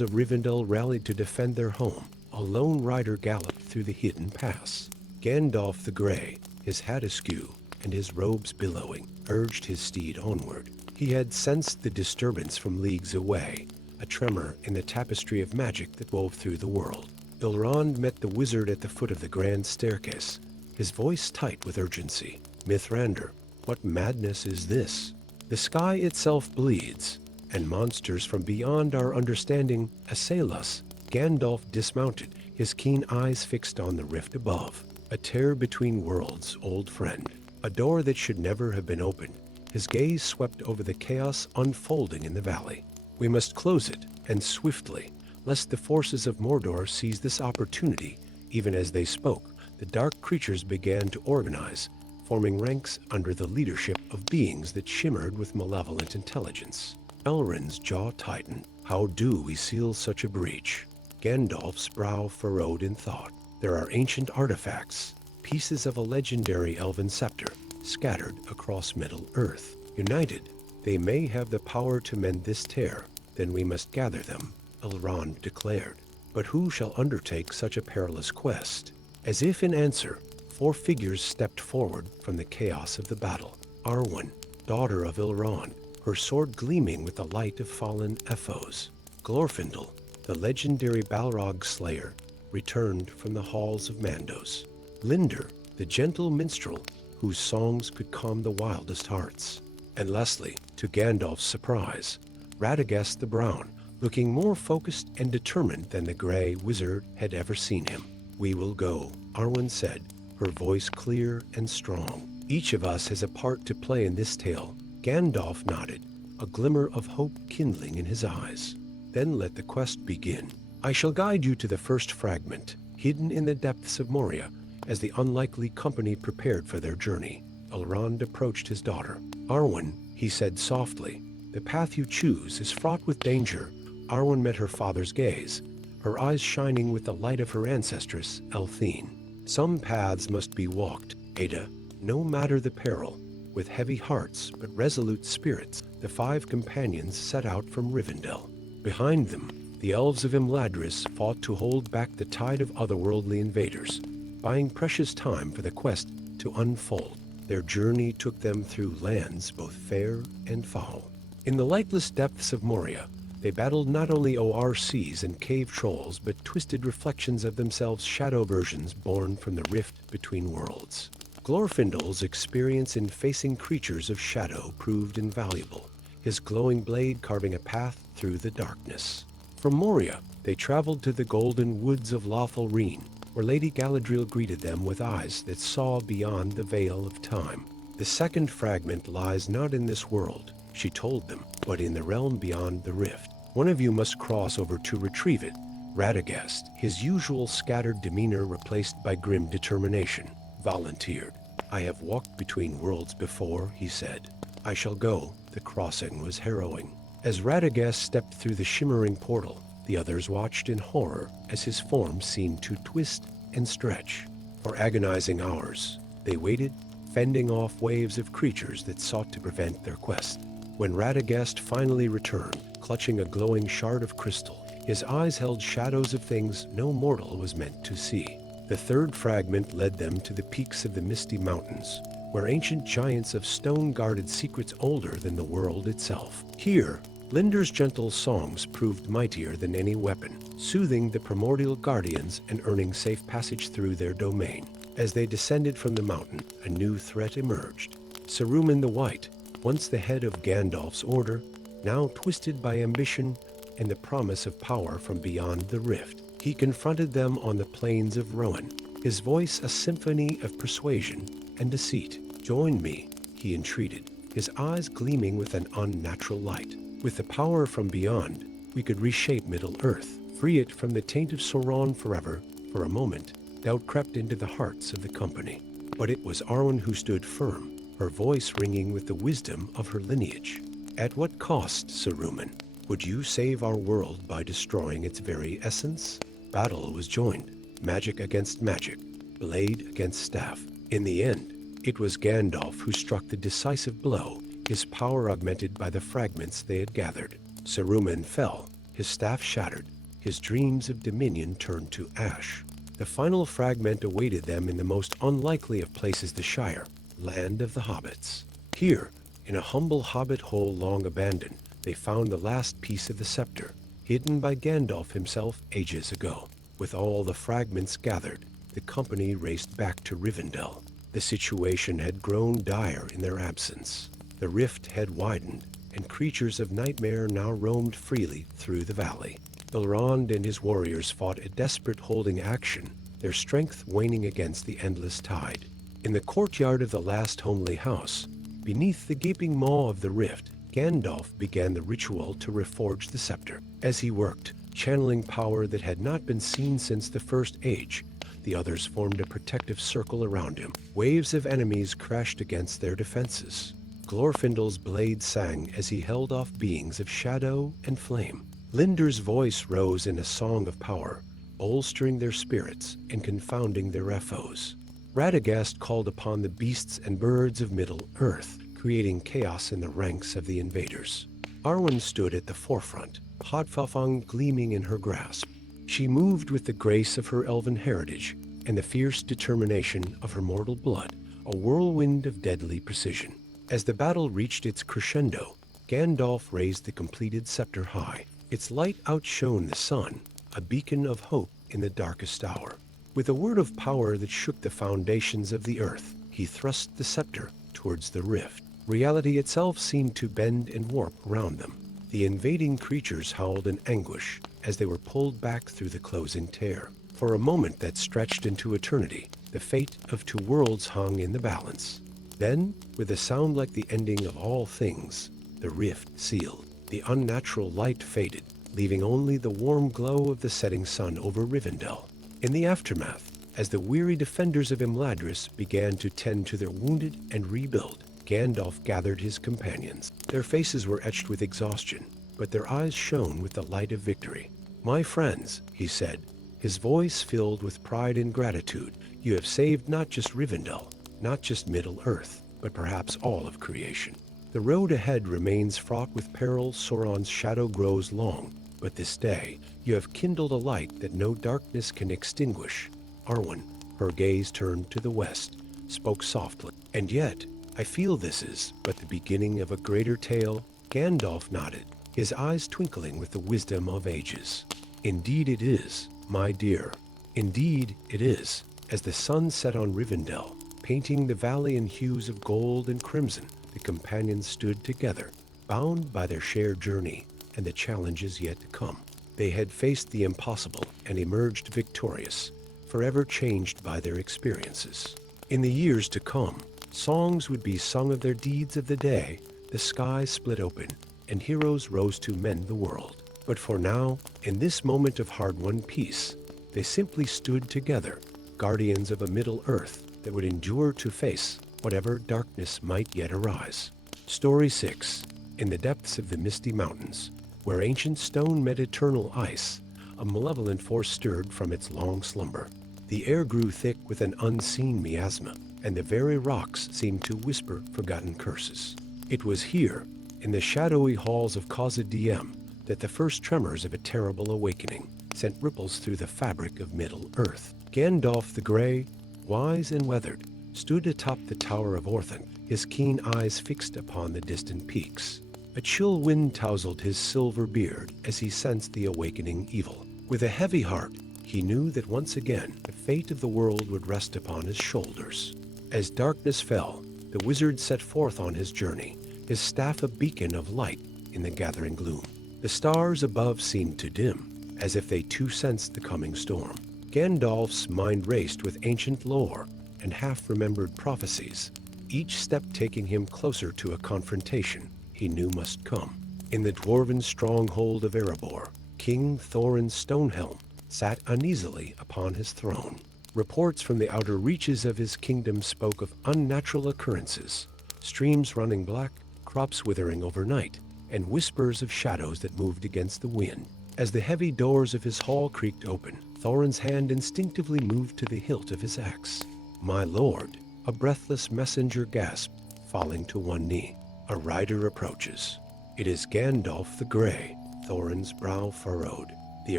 of Rivendell rallied to defend their home, a lone rider galloped through the hidden pass. Gandalf the Grey, his hat askew and his robes billowing, urged his steed onward. He had sensed the disturbance from leagues away, a tremor in the tapestry of magic that wove through the world. Elrond met the wizard at the foot of the grand staircase, his voice tight with urgency. Mithrandir, what madness is this? The sky itself bleeds, and monsters from beyond our understanding assail us. Gandalf dismounted, his keen eyes fixed on the rift above. A tear between worlds, old friend. A door that should never have been opened. His gaze swept over the chaos unfolding in the valley. We must close it, and swiftly, lest the forces of Mordor seize this opportunity. Even as they spoke, the dark creatures began to organize, forming ranks under the leadership of beings that shimmered with malevolent intelligence. Elrond's jaw tightened. How do we seal such a breach? Gandalf's brow furrowed in thought. There are ancient artifacts, pieces of a legendary elven scepter, scattered across Middle-earth. United, they may have the power to mend this tear. Then we must gather them, Elrond declared. But who shall undertake such a perilous quest? As if in answer, 4 figures stepped forward from the chaos of the battle. Arwen, daughter of Elrond, her sword gleaming with the light of fallen Ephos. Glorfindel, the legendary Balrog slayer, returned from the halls of Mandos. Linder, the gentle minstrel, whose songs could calm the wildest hearts. And lastly, to Gandalf's surprise, Radagast the Brown, looking more focused and determined than the gray wizard had ever seen him. We will go, Arwen said, her voice clear and strong. Each of us has a part to play in this tale. Gandalf nodded, a glimmer of hope kindling in his eyes. Then let the quest begin. I shall guide you to the first fragment, hidden in the depths of Moria, as the unlikely company prepared for their journey. Elrond approached his daughter. Arwen, he said softly, the path you choose is fraught with danger. Arwen met her father's gaze, her eyes shining with the light of her ancestress, Elthine. Some paths must be walked, Ada, no matter the peril. With heavy hearts but resolute spirits, the 5 companions set out from Rivendell. Behind them, the elves of Imladris fought to hold back the tide of otherworldly invaders, buying precious time for the quest to unfold. Their journey took them through lands both fair and foul. In the lightless depths of Moria, they battled not only ORCs and cave trolls, but twisted reflections of themselves, shadow versions born from the rift between worlds. Glorfindel's experience in facing creatures of shadow proved invaluable, his glowing blade carving a path through the darkness. From Moria, they traveled to the golden woods of Lothlorien, where Lady Galadriel greeted them with eyes that saw beyond the veil of time. The second fragment lies not in this world, she told them, but in the realm beyond the rift. One of you must cross over to retrieve it. Radagast, his usual scattered demeanor replaced by grim determination, volunteered. I have walked between worlds before, he said. I shall go. The crossing was harrowing. As Radagast stepped through the shimmering portal, the others watched in horror as his form seemed to twist and stretch. For agonizing hours, they waited, fending off waves of creatures that sought to prevent their quest. When Radagast finally returned, clutching a glowing shard of crystal, his eyes held shadows of things no mortal was meant to see. The third fragment led them to the peaks of the Misty Mountains, where ancient giants of stone guarded secrets older than the world itself. Here, Linder's gentle songs proved mightier than any weapon, soothing the primordial guardians and earning safe passage through their domain. As they descended from the mountain, a new threat emerged. Saruman the White, once the head of Gandalf's order, now twisted by ambition and the promise of power from beyond the rift. He confronted them on the plains of Rohan, his voice a symphony of persuasion and deceit. "Join me," he entreated, his eyes gleaming with an unnatural light. "With the power from beyond, we could reshape Middle-earth, free it from the taint of Sauron forever." For a moment, doubt crept into the hearts of the company. But it was Arwen who stood firm, her voice ringing with the wisdom of her lineage. "At what cost, Saruman? Would you save our world by destroying its very essence?" Battle was joined, magic against magic, blade against staff. In the end, it was Gandalf who struck the decisive blow, his power augmented by the fragments they had gathered. Saruman fell, his staff shattered, his dreams of dominion turned to ash. The final fragment awaited them in the most unlikely of places, the Shire, land of the hobbits. Here, in a humble hobbit hole long abandoned, they found the last piece of the scepter, hidden by Gandalf himself ages ago. With all the fragments gathered, the company raced back to Rivendell. The situation had grown dire in their absence. The rift had widened, and creatures of nightmare now roamed freely through the valley. Elrond and his warriors fought a desperate holding action, their strength waning against the endless tide. In the courtyard of the last homely house, beneath the gaping maw of the rift, Gandalf began the ritual to reforge the scepter. As he worked, channeling power that had not been seen since the First Age, the others formed a protective circle around him. Waves of enemies crashed against their defenses. Glorfindel's blade sang as he held off beings of shadow and flame. Linder's voice rose in a song of power, bolstering their spirits and confounding their foes. Radagast called upon the beasts and birds of Middle-earth, creating chaos in the ranks of the invaders. Arwen stood at the forefront, Podfafang gleaming in her grasp. She moved with the grace of her elven heritage and the fierce determination of her mortal blood, a whirlwind of deadly precision. As the battle reached its crescendo, Gandalf raised the completed scepter high. Its light outshone the sun, a beacon of hope in the darkest hour. With a word of power that shook the foundations of the earth, he thrust the scepter towards the rift. Reality itself seemed to bend and warp around them. The invading creatures howled in anguish as they were pulled back through the closing tear. For a moment that stretched into eternity, the fate of two worlds hung in the balance. Then, with a sound like the ending of all things, the rift sealed. The unnatural light faded, leaving only the warm glow of the setting sun over Rivendell. In the aftermath, as the weary defenders of Imladris began to tend to their wounded and rebuild, Gandalf gathered his companions. Their faces were etched with exhaustion, but their eyes shone with the light of victory. "My friends," he said, his voice filled with pride and gratitude, "you have saved not just Rivendell, not just Middle-earth, but perhaps all of creation. The road ahead remains fraught with peril, Sauron's shadow grows long, but this day you have kindled a light that no darkness can extinguish." Arwen, her gaze turned to the west, spoke softly. "And yet, I feel this is but the beginning of a greater tale." Gandalf nodded, his eyes twinkling with the wisdom of ages. "Indeed it is, my dear. Indeed it is." As the sun set on Rivendell, painting the valley in hues of gold and crimson, the companions stood together, bound by their shared journey and the challenges yet to come. They had faced the impossible and emerged victorious, forever changed by their experiences. In the years to come, songs would be sung of their deeds of the day, the sky split open, and heroes rose to mend the world. But for now, in this moment of hard-won peace, they simply stood together, guardians of a Middle-earth that would endure to face whatever darkness might yet arise. Story 6. In the depths of the Misty Mountains, where ancient stone met eternal ice, a malevolent force stirred from its long slumber. The air grew thick with an unseen miasma, and the very rocks seemed to whisper forgotten curses. It was here, in the shadowy halls of Khazad-dûm, that the first tremors of a terrible awakening sent ripples through the fabric of Middle-earth. Gandalf the Grey, wise and weathered, stood atop the Tower of Orthanc, his keen eyes fixed upon the distant peaks. A chill wind tousled his silver beard as he sensed the awakening evil. With a heavy heart, he knew that once again the fate of the world would rest upon his shoulders. As darkness fell, the wizard set forth on his journey, his staff a beacon of light in the gathering gloom. The stars above seemed to dim, as if they too sensed the coming storm. Gandalf's mind raced with ancient lore and half-remembered prophecies, each step taking him closer to a confrontation he knew must come. In the dwarven stronghold of Erebor, King Thorin Stonehelm sat uneasily upon his throne. Reports from the outer reaches of his kingdom spoke of unnatural occurrences, streams running black, crops withering overnight, and whispers of shadows that moved against the wind. As the heavy doors of his hall creaked open, Thorin's hand instinctively moved to the hilt of his axe. "My lord," a breathless messenger gasped, falling to one knee. "A rider approaches." "It is Gandalf the Grey," Thorin's brow furrowed. The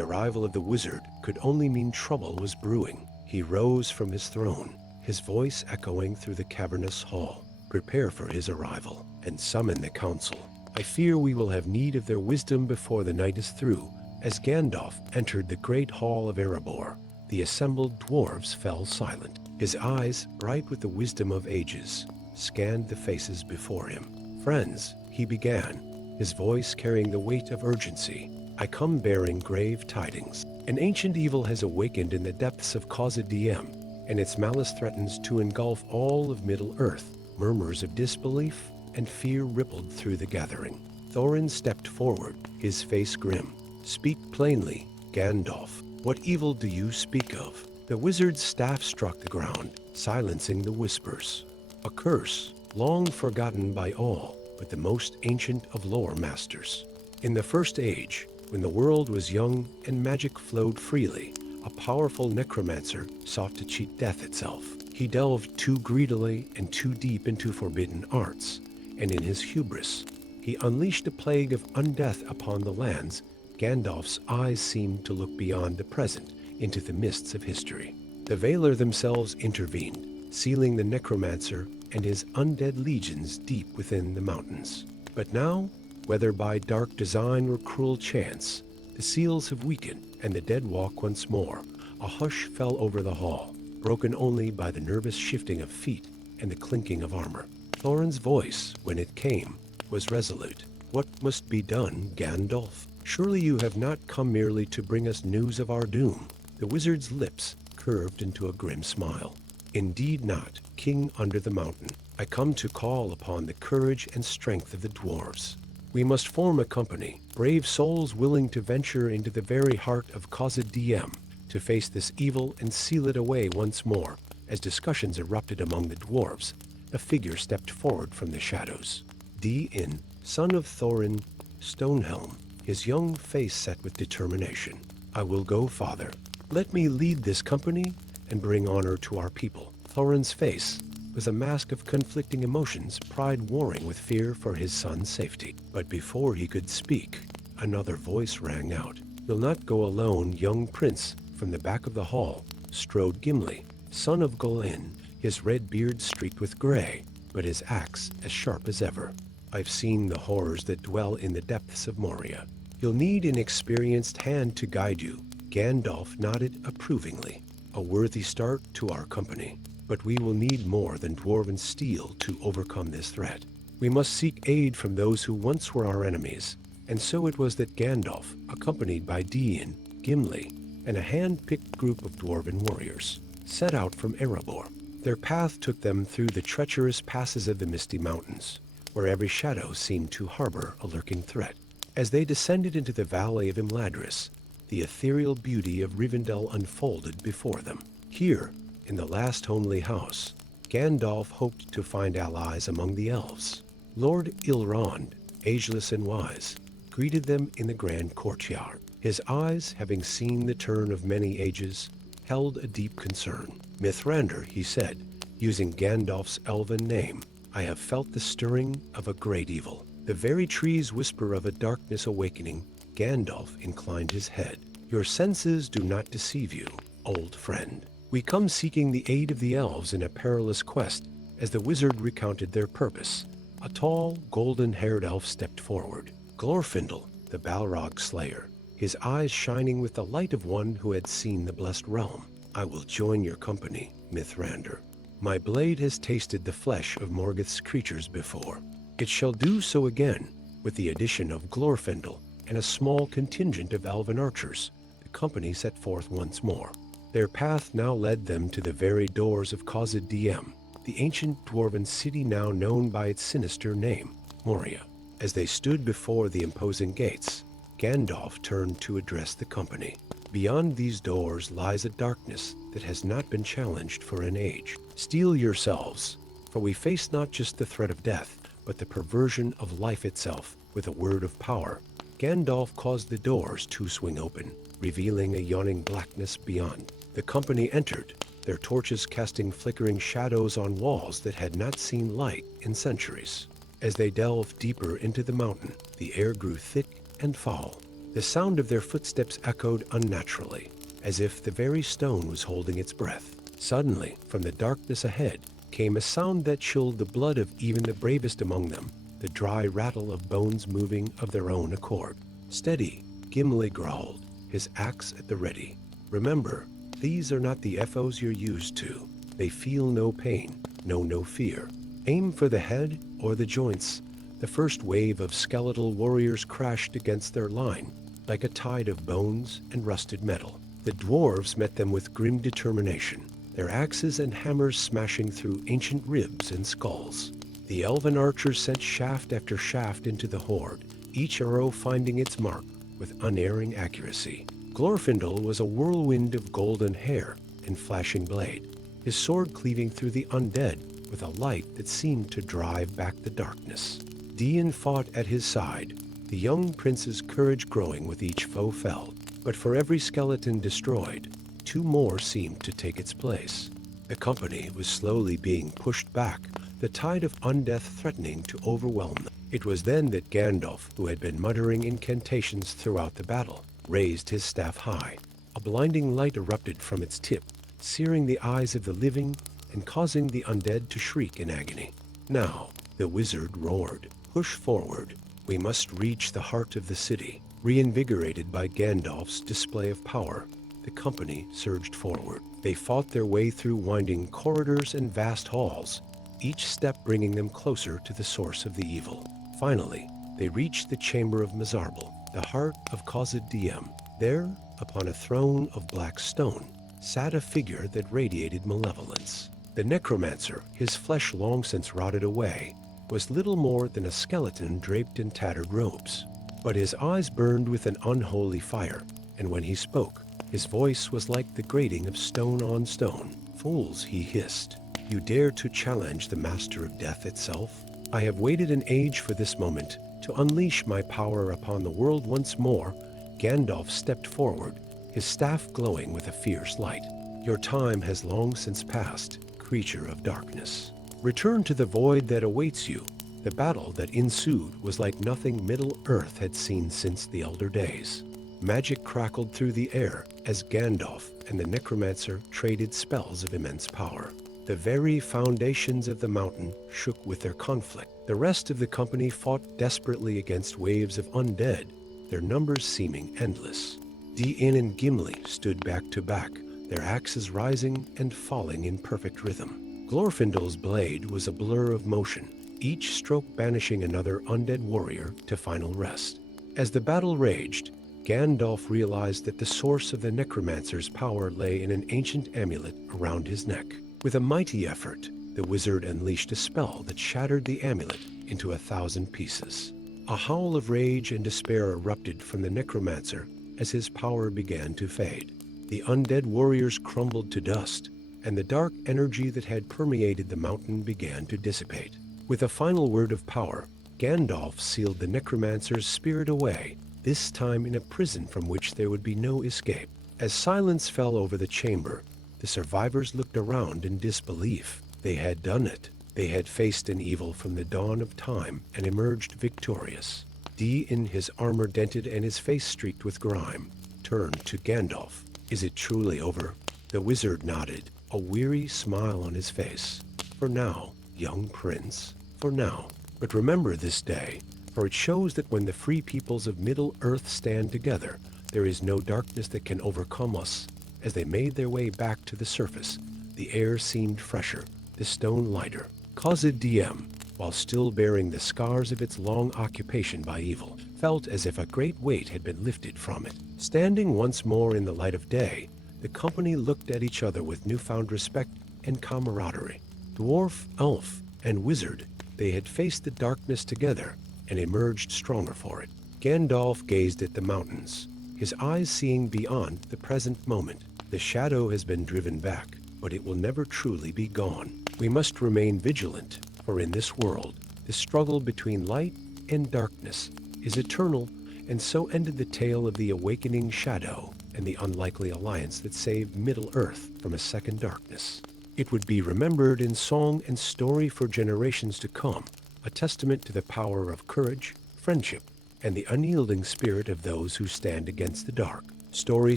arrival of the wizard could only mean trouble was brewing. He rose from his throne, his voice echoing through the cavernous hall. "Prepare for his arrival, and summon the council. I fear we will have need of their wisdom before the night is through." As Gandalf entered the great hall of Erebor, the assembled dwarves fell silent. His eyes, bright with the wisdom of ages, scanned the faces before him. "Friends," he began, his voice carrying the weight of urgency, "I come bearing grave tidings. An ancient evil has awakened in the depths of Khazad-dûm, and its malice threatens to engulf all of Middle-earth." Murmurs of disbelief and fear rippled through the gathering. Thorin stepped forward, his face grim. "Speak plainly, Gandalf. What evil do you speak of?" The wizard's staff struck the ground, silencing the whispers. "A curse, long forgotten by all but the most ancient of lore masters. In the First Age, when the world was young and magic flowed freely, a powerful necromancer sought to cheat death itself. He delved too greedily and too deep into forbidden arts, and in his hubris, he unleashed a plague of undeath upon the lands. Gandalf's eyes seemed to look beyond the present into the mists of history. The Valar themselves intervened, sealing the necromancer and his undead legions deep within the mountains. But now, whether by dark design or cruel chance, the seals have weakened and the dead walk once more. A hush fell over the hall, broken only by the nervous shifting of feet and the clinking of armor. Thorin's voice, when it came, was resolute. "What must be done, Gandalf? Surely you have not come merely to bring us news of our doom." The wizard's lips curved into a grim smile. "Indeed not, King under the mountain. I come to call upon the courage and strength of the dwarves. We must form a company, brave souls willing to venture into the very heart of Khazad-dûm to face this evil and seal it away once more." As discussions erupted among the dwarves, a figure stepped forward from the shadows. Din, son of Thorin Stonehelm, his young face set with determination. "I will go, father. Let me lead this company and bring honor to our people." Thorin's face was a mask of conflicting emotions, pride warring with fear for his son's safety. But before he could speak, another voice rang out. "You'll not go alone, young prince." From the back of the hall strode Gimli, son of Golin, his red beard streaked with gray, but his axe as sharp as ever. "I've seen the horrors that dwell in the depths of Moria. You'll need an experienced hand to guide you." Gandalf nodded approvingly. "A worthy start to our company. But we will need more than dwarven steel to overcome this threat. We must seek aid from those who once were our enemies." And so it was that Gandalf, accompanied by Din, Gimli, and a hand-picked group of dwarven warriors, set out from Erebor. Their path took them through the treacherous passes of the Misty Mountains, where every shadow seemed to harbor a lurking threat. As they descended into the valley of Imladris, the ethereal beauty of Rivendell unfolded before them. Here, in the last homely house, Gandalf hoped to find allies among the elves. Lord Elrond, ageless and wise, greeted them in the grand courtyard. His eyes, having seen the turn of many ages, held a deep concern. Mithrandir, he said, using Gandalf's elven name, I have felt the stirring of a great evil. The very trees whisper of a darkness awakening. Gandalf inclined his head. Your senses do not deceive you, old friend. We come seeking the aid of the elves in a perilous quest. As the wizard recounted their purpose, a tall, golden-haired elf stepped forward. Glorfindel, the Balrog slayer, his eyes shining with the light of one who had seen the blessed realm. I will join your company, Mithrandir. My blade has tasted the flesh of Morgoth's creatures before. It shall do so again, with the addition of Glorfindel and a small contingent of elven archers. The company set forth once more. Their path now led them to the very doors of Khazad-dûm, the ancient dwarven city now known by its sinister name, Moria. As they stood before the imposing gates, Gandalf turned to address the company. Beyond these doors lies a darkness that has not been challenged for an age. Steel yourselves, for we face not just the threat of death, but the perversion of life itself. With a word of power, Gandalf caused the doors to swing open, revealing a yawning blackness beyond. The company entered, their torches casting flickering shadows on walls that had not seen light in centuries. As they delved deeper into the mountain, the air grew thick and foul. The sound of their footsteps echoed unnaturally, as if the very stone was holding its breath. Suddenly, from the darkness ahead, came a sound that chilled the blood of even the bravest among them, the dry rattle of bones moving of their own accord. Steady, Gimli growled, his axe at the ready. Remember, these are not the FOs you're used to. They feel no pain, know no fear. Aim for the head or the joints. The first wave of skeletal warriors crashed against their line, like a tide of bones and rusted metal. The dwarves met them with grim determination, their axes and hammers smashing through ancient ribs and skulls. The elven archers sent shaft after shaft into the horde, each arrow finding its mark with unerring accuracy. Glorfindel was a whirlwind of golden hair and flashing blade, his sword cleaving through the undead with a light that seemed to drive back the darkness. Dian fought at his side, the young prince's courage growing with each foe felled. But for every skeleton destroyed, two more seemed to take its place. The company was slowly being pushed back, the tide of undeath threatening to overwhelm them. It was then that Gandalf, who had been muttering incantations throughout the battle, raised his staff high. A blinding light erupted from its tip, searing the eyes of the living and causing the undead to shriek in agony. Now, the wizard roared, "Push forward. We must reach the heart of the city." Reinvigorated by Gandalf's display of power, the company surged forward. They fought their way through winding corridors and vast halls, each step bringing them closer to the source of the evil. Finally, they reached the chamber of Mizarbal, the heart of Khazad-dûm. There, upon a throne of black stone, sat a figure that radiated malevolence. The necromancer, his flesh long since rotted away, was little more than a skeleton draped in tattered robes. But his eyes burned with an unholy fire, and when he spoke, his voice was like the grating of stone on stone. "Fools," he hissed, "you dare to challenge the master of death itself? I have waited an age for this moment, to unleash my power upon the world once more." Gandalf stepped forward, his staff glowing with a fierce light. "Your time has long since passed, creature of darkness. Return to the void that awaits you." The battle that ensued was like nothing Middle-earth had seen since the Elder Days. Magic crackled through the air as Gandalf and the necromancer traded spells of immense power. The very foundations of the mountain shook with their conflict. The rest of the company fought desperately against waves of undead, their numbers seeming endless. Dian and Gimli stood back to back, their axes rising and falling in perfect rhythm. Glorfindel's blade was a blur of motion, each stroke banishing another undead warrior to final rest. As the battle raged, Gandalf realized that the source of the necromancer's power lay in an ancient amulet around his neck. With a mighty effort, the wizard unleashed a spell that shattered the amulet into 1,000 pieces. A howl of rage and despair erupted from the necromancer as his power began to fade. The undead warriors crumbled to dust, and the dark energy that had permeated the mountain began to dissipate. With a final word of power, Gandalf sealed the necromancer's spirit away, this time in a prison from which there would be no escape. As silence fell over the chamber, the survivors looked around in disbelief. They had done it. They had faced an evil from the dawn of time and emerged victorious. In his armor dented and his face streaked with grime, turned to Gandalf. "Is it truly over?" The wizard nodded, a weary smile on his face. "For now, young prince, for now. But remember this day, for it shows that when the free peoples of Middle-earth stand together, there is no darkness that can overcome us." As they made their way back to the surface, the air seemed fresher, the stone lighter. Khazad-dûm, while still bearing the scars of its long occupation by evil, felt as if a great weight had been lifted from it. Standing once more in the light of day, the company looked at each other with newfound respect and camaraderie. Dwarf, elf, and wizard, they had faced the darkness together and emerged stronger for it. Gandalf gazed at the mountains, his eyes seeing beyond the present moment. The shadow has been driven back, but it will never truly be gone. We must remain vigilant, for in this world, the struggle between light and darkness is eternal, and so ended the tale of the awakening shadow and the unlikely alliance that saved Middle-earth from a second darkness. It would be remembered in song and story for generations to come, a testament to the power of courage, friendship, and the unyielding spirit of those who stand against the dark. Story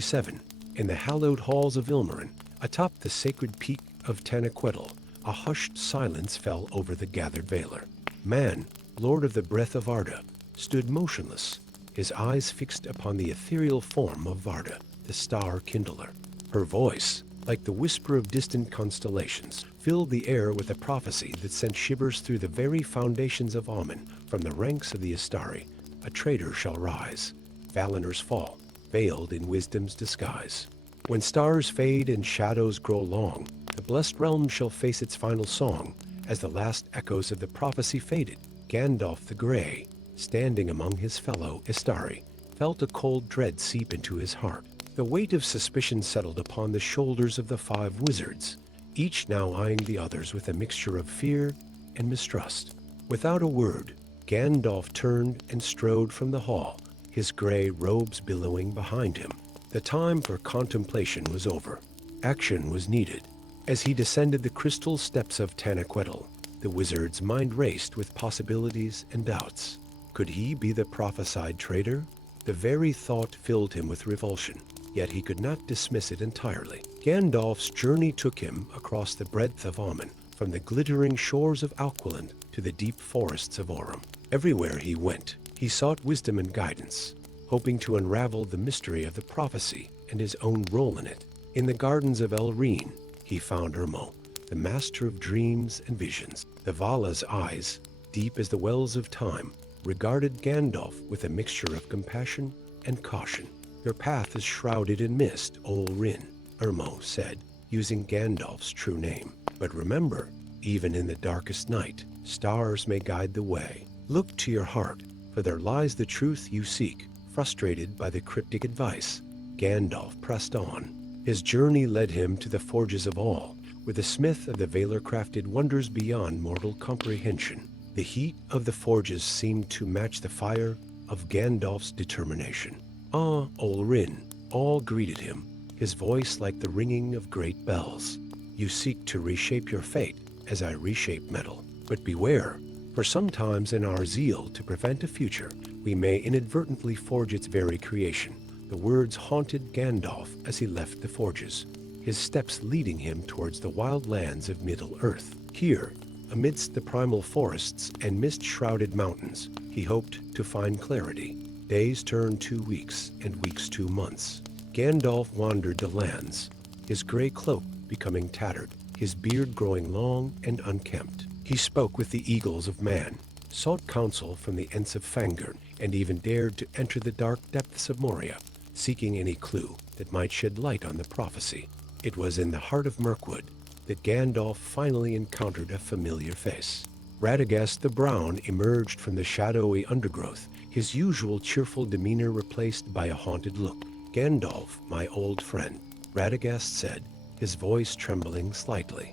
7. In the hallowed halls of Ilmarin, atop the sacred peak of Tanaquetil, a hushed silence fell over the gathered Valar. Man, lord of the breath of Arda, stood motionless, his eyes fixed upon the ethereal form of Varda, the star kindler. Her voice, like the whisper of distant constellations, filled the air with a prophecy that sent shivers through the very foundations of Amen. From the ranks of the Astari, a traitor shall rise, Valinor's fall, veiled in wisdom's disguise. When stars fade and shadows grow long, the blessed realm shall face its final song. As the last echoes of the prophecy faded, Gandalf the Grey, standing among his fellow Astari, felt a cold dread seep into his heart. The weight of suspicion settled upon the shoulders of the 5 wizards, each now eyeing the others with a mixture of fear and mistrust. Without a word, Gandalf turned and strode from the hall, his gray robes billowing behind him. The time for contemplation was over. Action was needed. As he descended the crystal steps of Tanaquetil, the wizard's mind raced with possibilities and doubts. Could he be the prophesied traitor? The very thought filled him with revulsion, yet he could not dismiss it entirely. Gandalf's journey took him across the breadth of Amen, from the glittering shores of Alquilland to the deep forests of Orem. Everywhere he went, he sought wisdom and guidance, hoping to unravel the mystery of the prophecy and his own role in it. In the gardens of Elrine, he found Ermo, the master of dreams and visions. The Vala's eyes, deep as the wells of time, regarded Gandalf with a mixture of compassion and caution. "Your path is shrouded in mist, Olrin," Ermo said, using Gandalf's true name. "But remember, even in the darkest night, stars may guide the way. Look to your heart, for there lies the truth you seek." Frustrated by the cryptic advice, Gandalf pressed on. His journey led him to the forges of all, where the smith of the Valar crafted wonders beyond mortal comprehension. The heat of the forges seemed to match the fire of Gandalf's determination. "Ah, Olrin," all greeted him, his voice like the ringing of great bells. "You seek to reshape your fate as I reshape metal. But beware, for sometimes in our zeal to prevent a future, we may inadvertently forge its very creation." The words haunted Gandalf as he left the forges, his steps leading him towards the wild lands of Middle-earth. Here, amidst the primal forests and mist-shrouded mountains, he hoped to find clarity. Days turned to weeks, and weeks to months. Gandalf wandered the lands, his gray cloak becoming tattered, his beard growing long and unkempt. He spoke with the eagles of man, sought counsel from the Ents of Fangorn, and even dared to enter the dark depths of Moria, seeking any clue that might shed light on the prophecy. It was in the heart of Mirkwood that Gandalf finally encountered a familiar face. Radagast the Brown emerged from the shadowy undergrowth, his usual cheerful demeanor replaced by a haunted look. "Gandalf, my old friend," Radagast said, his voice trembling slightly.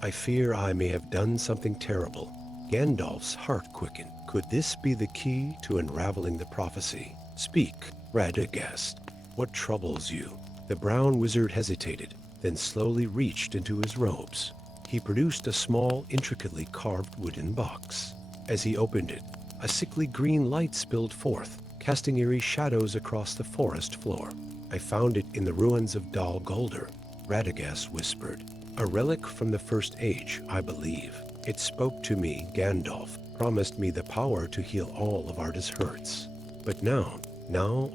I fear I may have done something terrible." Gandalf's heart quickened. Could this be the key to unraveling the prophecy? "Speak, Radagast," What troubles you? The brown wizard hesitated, then slowly reached into his robes. He produced a small, intricately carved wooden box. As he opened it, a sickly green light spilled forth, casting eerie shadows across the forest floor. I found it in the ruins of Dal Guldur, Radagast whispered. A relic from the First Age, I believe. It spoke to me, Gandalf, promised me the power to heal all of Arda's hurts. But now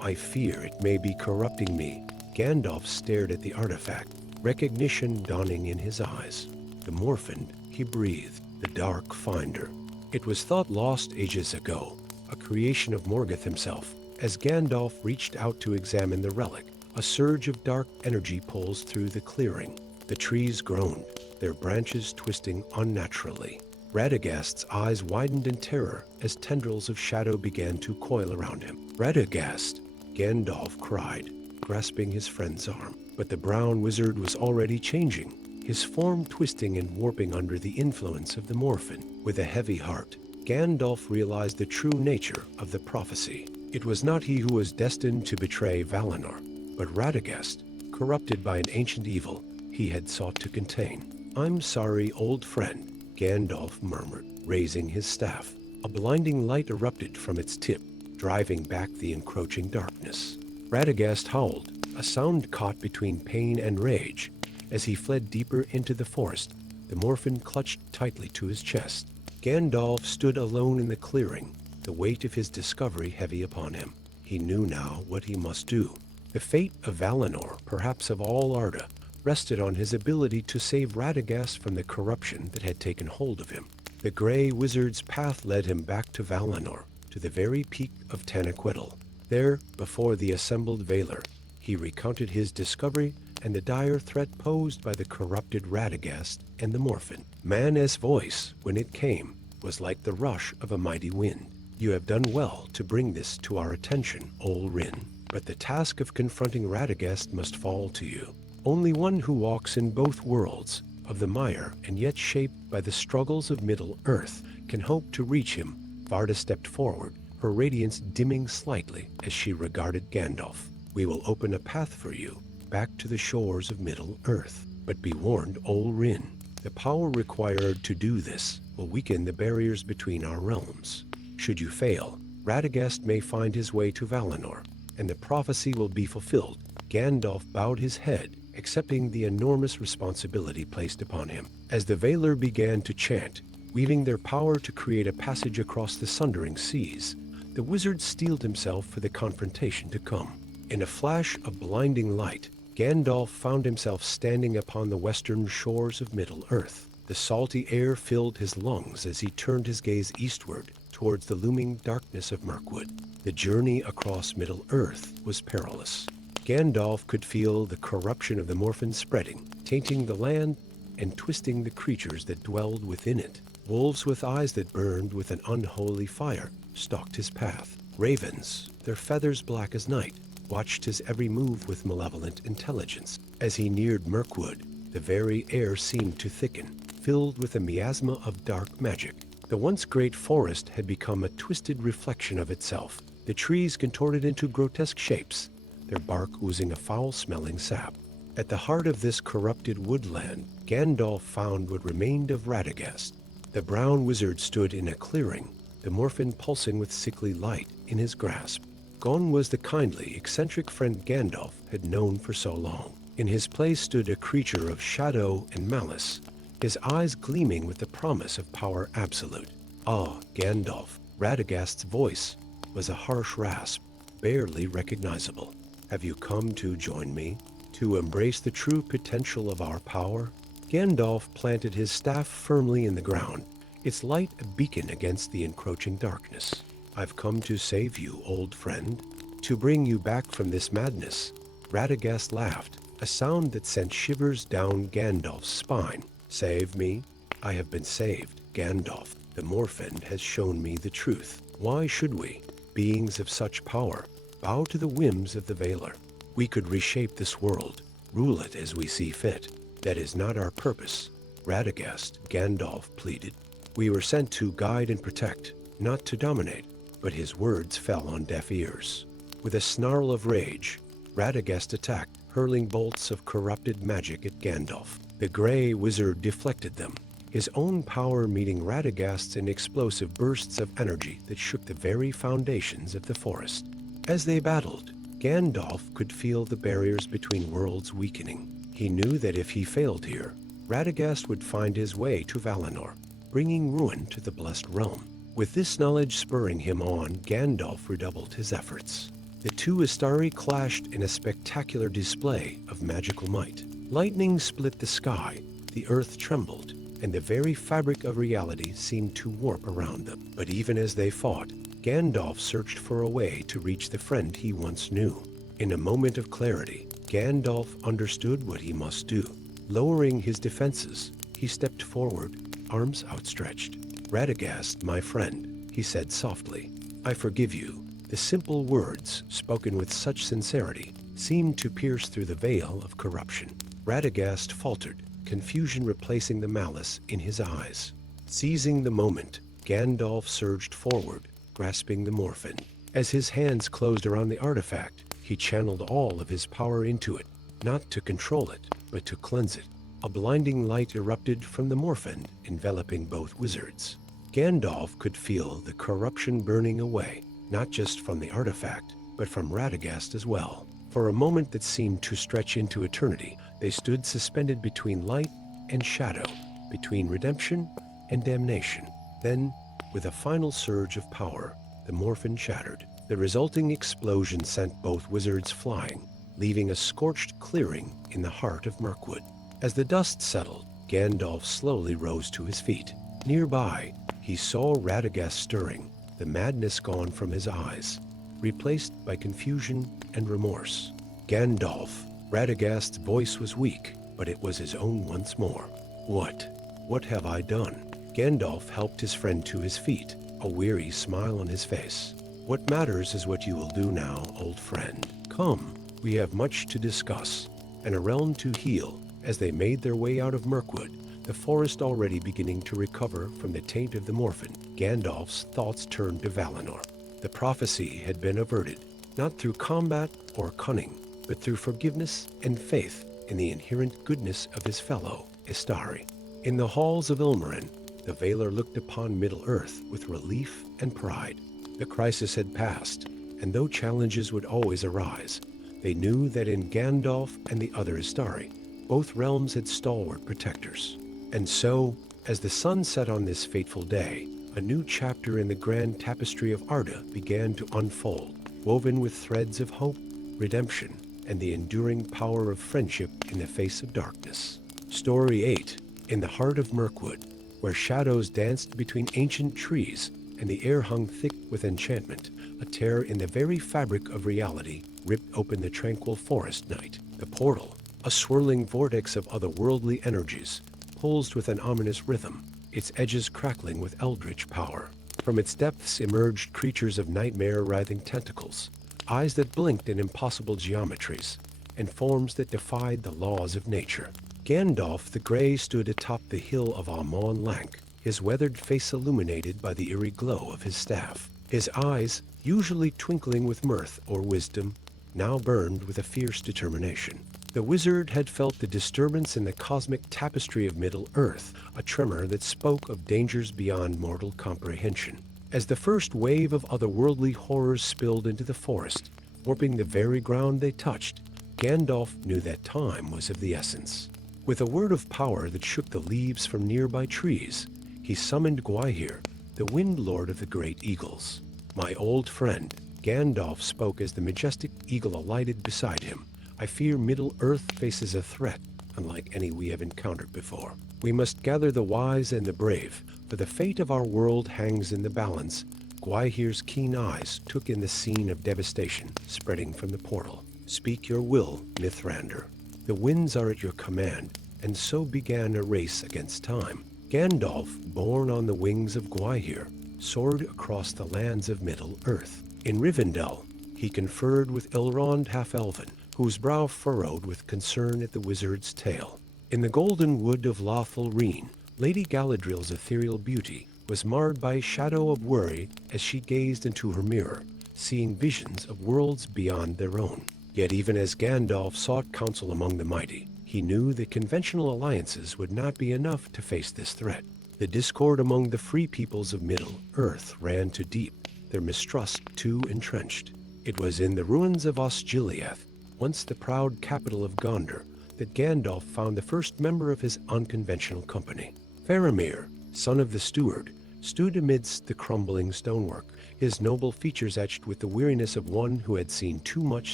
I fear it may be corrupting me. Gandalf stared at the artifact, recognition dawning in his eyes. The Morphin, he breathed, the Dark Finder. It was thought lost ages ago, a creation of Morgoth himself. As Gandalf reached out to examine the relic, a surge of dark energy pulsed through the clearing. The trees groaned, their branches twisting unnaturally. Radagast's eyes widened in terror as tendrils of shadow began to coil around him. Radagast! Gandalf cried, grasping his friend's arm. But the brown wizard was already changing, his form twisting and warping under the influence of the Morphin. With a heavy heart, Gandalf realized the true nature of the prophecy. It was not he who was destined to betray Valinor, but Radagast, corrupted by an ancient evil he had sought to contain. I'm sorry, old friend, Gandalf murmured, raising his staff. A blinding light erupted from its tip, driving back the encroaching darkness. Radagast howled, a sound caught between pain and rage. As he fled deeper into the forest, the Morphin clutched tightly to his chest. Gandalf stood alone in the clearing, the weight of his discovery heavy upon him. He knew now what he must do. The fate of Valinor, perhaps of all Arda, rested on his ability to save Radagast from the corruption that had taken hold of him. The Grey Wizard's path led him back to Valinor, to the very peak of Tanaquil. There, before the assembled Valar, he recounted his discovery and the dire threat posed by the corrupted Radagast and the Morphin. Man's voice, when it came, was like the rush of a mighty wind. You have done well to bring this to our attention, Olrin, but the task of confronting Radagast must fall to you. Only one who walks in both worlds, of the mire and yet shaped by the struggles of Middle-earth, can hope to reach him. Varda stepped forward, her radiance dimming slightly as she regarded Gandalf. We will open a path for you, back to the shores of Middle-earth. But be warned, Olrin, the power required to do this will weaken the barriers between our realms. Should you fail, Radagast may find his way to Valinor, and the prophecy will be fulfilled. Gandalf bowed his head, accepting the enormous responsibility placed upon him. As the Valar began to chant, weaving their power to create a passage across the sundering seas, the wizard steeled himself for the confrontation to come. In a flash of blinding light, Gandalf found himself standing upon the western shores of Middle-earth. The salty air filled his lungs as he turned his gaze eastward towards the looming darkness of Mirkwood. The journey across Middle-earth was perilous. Gandalf could feel the corruption of the Morphin spreading, tainting the land and twisting the creatures that dwelled within it. Wolves with eyes that burned with an unholy fire stalked his path. Ravens, their feathers black as night, watched his every move with malevolent intelligence. As he neared Mirkwood, the very air seemed to thicken, filled with a miasma of dark magic. The once great forest had become a twisted reflection of itself, the trees contorted into grotesque shapes, their bark oozing a foul-smelling sap. At the heart of this corrupted woodland, Gandalf found what remained of Radagast. The brown wizard stood in a clearing, the Morphin pulsing with sickly light in his grasp. Gone was the kindly, eccentric friend Gandalf had known for so long. In his place stood a creature of shadow and malice, his eyes gleaming with the promise of power absolute. Ah, Gandalf, Radagast's voice was a harsh rasp, barely recognizable. Have you come to join me, to embrace the true potential of our power? Gandalf planted his staff firmly in the ground, its light a beacon against the encroaching darkness. I've come to save you, old friend, to bring you back from this madness. Radagast laughed, a sound that sent shivers down Gandalf's spine. Save me? I have been saved, Gandalf. The Morphin has shown me the truth. Why should we, beings of such power, bow to the whims of the Valar? We could reshape this world, rule it as we see fit. That is not our purpose. Radagast, Gandalf pleaded. We were sent to guide and protect, not to dominate. But his words fell on deaf ears. With a snarl of rage, Radagast attacked, hurling bolts of corrupted magic at Gandalf. The gray wizard deflected them, his own power meeting Radagast's in explosive bursts of energy that shook the very foundations of the forest. As they battled, Gandalf could feel the barriers between worlds weakening. He knew that if he failed here, Radagast would find his way to Valinor, bringing ruin to the Blessed Realm. With this knowledge spurring him on, Gandalf redoubled his efforts. The two Astari clashed in a spectacular display of magical might. Lightning split the sky, the earth trembled, and the very fabric of reality seemed to warp around them. But even as they fought, Gandalf searched for a way to reach the friend he once knew. In a moment of clarity, Gandalf understood what he must do. Lowering his defenses, he stepped forward, arms outstretched. "Radagast, my friend," he said softly, "I forgive you." The simple words, spoken with such sincerity, seemed to pierce through the veil of corruption. Radagast faltered, confusion replacing the malice in his eyes. Seizing the moment, Gandalf surged forward, grasping the Morphin. As his hands closed around the artifact, he channeled all of his power into it, not to control it, but to cleanse it. A blinding light erupted from the Morphin, enveloping both wizards. Gandalf could feel the corruption burning away, not just from the artifact, but from Radagast as well. For a moment that seemed to stretch into eternity, they stood suspended between light and shadow, between redemption and damnation. Then, with a final surge of power, the Morphin shattered. The resulting explosion sent both wizards flying, leaving a scorched clearing in the heart of Mirkwood. As the dust settled, Gandalf slowly rose to his feet. Nearby, he saw Radagast stirring, the madness gone from his eyes, replaced by confusion and remorse. "Gandalf," Radagast's voice was weak, but it was his own once more. What have I done?" Gandalf helped his friend to his feet, a weary smile on his face. "What matters is what you will do now, old friend. Come, we have much to discuss, and a realm to heal." As they made their way out of Mirkwood, the forest already beginning to recover from the taint of the Morphin, Gandalf's thoughts turned to Valinor. The prophecy had been averted, not through combat or cunning, but through forgiveness and faith in the inherent goodness of his fellow Istari. In the halls of Ilmarin, the Valar looked upon Middle-earth with relief and pride. The crisis had passed, and though challenges would always arise, they knew that in Gandalf and the other Istari, both realms had stalwart protectors. And so, as the sun set on this fateful day, a new chapter in the grand tapestry of Arda began to unfold, woven with threads of hope, redemption, and the enduring power of friendship in the face of darkness. Story 8. In the heart of Mirkwood, where shadows danced between ancient trees and the air hung thick with enchantment, a tear in the very fabric of reality ripped open the tranquil forest night. The portal, a swirling vortex of otherworldly energies, pulsed with an ominous rhythm, its edges crackling with eldritch power. From its depths emerged creatures of nightmare-writhing tentacles, eyes that blinked in impossible geometries, and forms that defied the laws of nature. Gandalf the Grey stood atop the hill of Amon Lank, his weathered face illuminated by the eerie glow of his staff. His eyes, usually twinkling with mirth or wisdom, now burned with a fierce determination. The wizard had felt the disturbance in the cosmic tapestry of Middle-earth, a tremor that spoke of dangers beyond mortal comprehension. As the first wave of otherworldly horrors spilled into the forest, warping the very ground they touched, Gandalf knew that time was of the essence. With a word of power that shook the leaves from nearby trees, he summoned Gwaihir, the Wind Lord of the Great Eagles. "My old friend," Gandalf spoke as the majestic eagle alighted beside him, "I fear Middle-earth faces a threat unlike any we have encountered before. We must gather the wise and the brave, for the fate of our world hangs in the balance." Gwaihir's keen eyes took in the scene of devastation spreading from the portal. "Speak your will, Mithrandir. The winds are at your command," and so began a race against time. Gandalf, borne on the wings of Gwaihir, soared across the lands of Middle-earth. In Rivendell, he conferred with Elrond Half-Elven, whose brow furrowed with concern at the wizard's tale. In the golden wood of Lothlorien, Lady Galadriel's ethereal beauty was marred by a shadow of worry as she gazed into her mirror, seeing visions of worlds beyond their own. Yet even as Gandalf sought counsel among the mighty, he knew that conventional alliances would not be enough to face this threat. The discord among the free peoples of Middle-earth ran too deep, their mistrust too entrenched. It was in the ruins of Osgiliath, once the proud capital of Gondor, that Gandalf found the first member of his unconventional company. Faramir, son of the steward, stood amidst the crumbling stonework, his noble features etched with the weariness of one who had seen too much